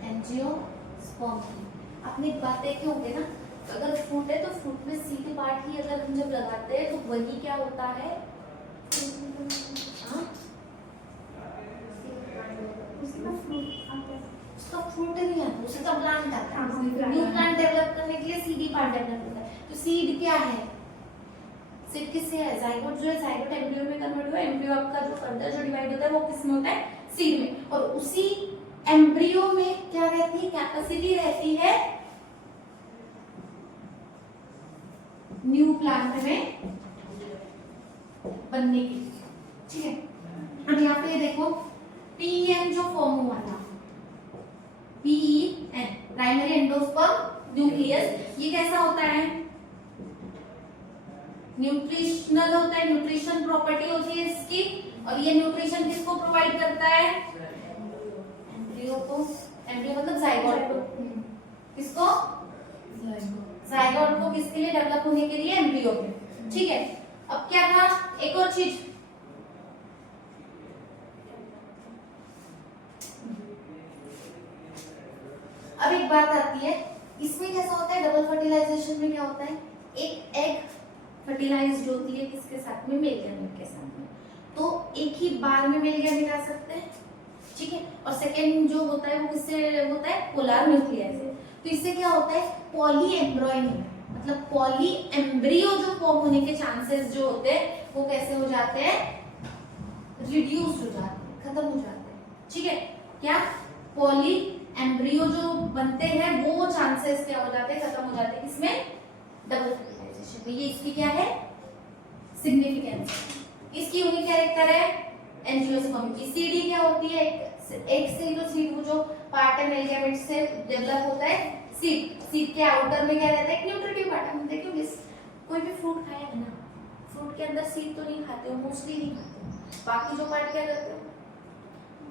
एंजियोस्पर्म की। आपने एक बात देखी होगी ना, अगर फ्रूट है तो फ्रूट में सीड पार्ट ही अगर हम जब लगाते हैं तो वही क्या होता है? हाँ? उसका फ्रूट नहीं आता, उसका प्लांट आता है। न्यू प्लांट डेवलप करने के लिए सीडी पार्ट डेवलप होता है। तो सीड क्या है? सीड किससे है? जाइगोट जो है, जाइगोट एम्ब्रियो में कन्वर्ट हुआ, एम्ब्रियो आपका जो फर्दर जो डिवाइड होता है वो किस में होता है? सीड में। और उसी एम्ब्रियो में क्या रहती है? कैपेसिटी रहती है न्यू प्लांट में बनने की, ठीक है? अब यहाँ पे देखो पीएन जो फॉर्म हुआ था, PEN प्राइमरी एंडोस्पर्म न्यूक्लियस, ये कैसा होता है? न्यूट्रिशनल होता है, न्यूट्रिशन प्रॉपर्टी होती है इसकी। और ये न्यूट्रिशन किसको प्रोवाइड करता है? एम्ब्रियो को। एम्ब्रियो मतलब जाइगोट को। किसको? जाइगोट को। किसके लिए? डेवलप होने के लिए एम्ब्रियो के, ठीक है? अब क्या था? एक और चीज, अब एक बात आती है, इसमें कैसा होता है? डबल फर्टिलाइजेशन में क्या होता है? एक एग फर्टिलाइज्ड होती है किसके साथ में? मेल गैमेट के साथ में। तो एक ही बार में मेल गैमेट आ सकते हैं, ठीक है? और सेकंड जो होता है वो किससे होता है? पोलर न्यूक्लियस से। तो इससे क्या होता है? पॉली एम्ब्रॉयनी, मतलब पॉली एम्ब्रियो जो फॉर्म होने के चांसेस जो होते हैं वो कैसे हो जाते हैं? रिड्यूस हो जाते हैं, खत्म हो जाते हैं, ठीक है? क्या? पॉली एम्ब्रियो जो बनते हैं वो चांसेस क्या हो जाते हैं? खत्म हो जाते हैं। किसमें? डबल फर्टिलाइजेशन में। ये इसकी क्या है? सिग्निफिकेंस। इसकी यूनिक कैरेक्टर है एंजियोस्पर्म की। सीडी क्या होती है? एक से जो सीड, वो जो पार्ट है मेल गैमेट से डेवलप होता है सीड। सीड के आउटर में क्या रहता है? एक न्यूट्रिटिव पार्ट। हम देखो कोई भी फ्रूट खाएगा ना, फ्रूट के अंदर सीड तो नहीं खाते हो, मोस्टली नहीं खाते हो। बाकी जो पार्ट क्या रहते हैं?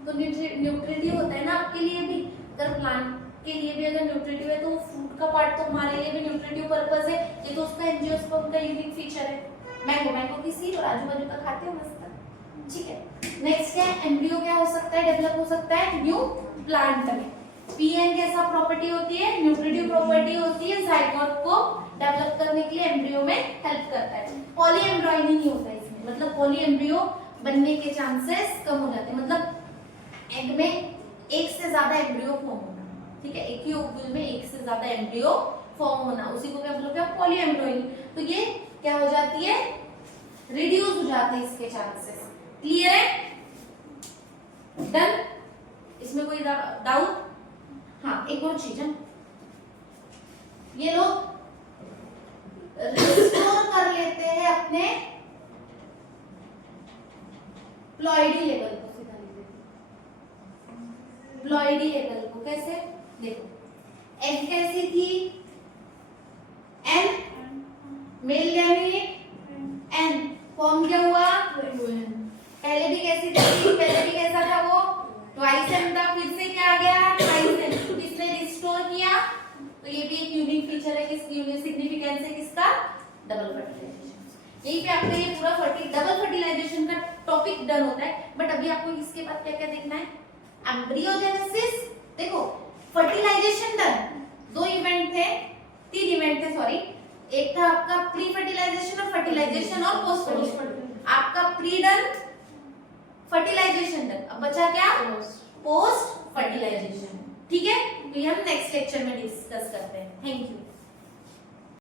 तो न्यूट्रिटिव होता है ना आपके लिए भी। अगर प्लांट के लिए भी अगर न्यूट्रिटिव है तो फ्रूट का पार्ट तो हमारे लिए भी न्यूट्रिटिव पर्पस है। ये तो उसका एंजियोस्पर्म का यूनिक फीचर है। मैंगो की सीड और आजू बाजू का खाते हो मस्त, ठीक है? नेक्स्ट क्या है? एम्ब्रियो क्या हो सकता है? डेवलप हो सकता है न्यू प्लांट में। पीएन कैसा प्रॉपर्टी होती है? न्यूट्रिटिव प्रॉपर्टी होती है, जाइगोट को डेवलप करने के लिए एम्ब्रियो में हेल्प करता है। पॉली एम्ब्रॉयनी नहीं होता इसमें, मतलब पॉली एम्ब्रियो बनने के चांसेस कम हो जाते हैं। मतलब एग में एक से ज्यादा एम्ब्रियो फॉर्म होना, ठीक है? एक ही ओव्यूल में एक से ज्यादा एम्ब्रियो फॉर्म होना, उसी को क्या बोलते हैं? Poly embryony. तो ये क्या हो जाती है? रिड्यूस हो जाते हैं इसके चांसेस। क्लियर है? डन? इसमें कोई डाउट? हाँ, एक और चीज है, ये लोग रिस्टोर कर लेते हैं अपने प्लॉइडी लेवल को। सीधा लिख देते प्लॉइडी लेवल को। कैसे? देखो एग कैसी थी? An male gamete, an form क्या हुआ? पहले भी कैसी थी? पहले भी कैसा था वो? ट्वाइस एन था, फिर से क्या आ गया? Twice N. किसने रिस्टोर किया? तो ये भी एक यूनिक फीचर है, किसकी यूनिक सिग्निफिकेंस है? किसका? Double fertilization. यहीं पे आपका ये पूरा डबल फर्टिलाइजेशन का टॉपिक डन होता है। बट अभी आपको इसके बाद क्या क्या देखना है? एम्ब्रियोजेनेसिस। देखो फर्टिलाइजेशन डन, दो इवेंट थे, तीन इवेंट थे सॉरी। एक था आपका प्री फर्टिलाइजेशन और फर्टिलाइजेशन और पोस्ट फर्टिलाइजेशन। आपका प्री डन, फर्टिलाइजेशन डन, अब बचा क्या? पोस्ट फर्टिलाइजेशन, ठीक है? तो ये हम नेक्स्ट लेक्चर में डिस्कस करते हैं। Thank you.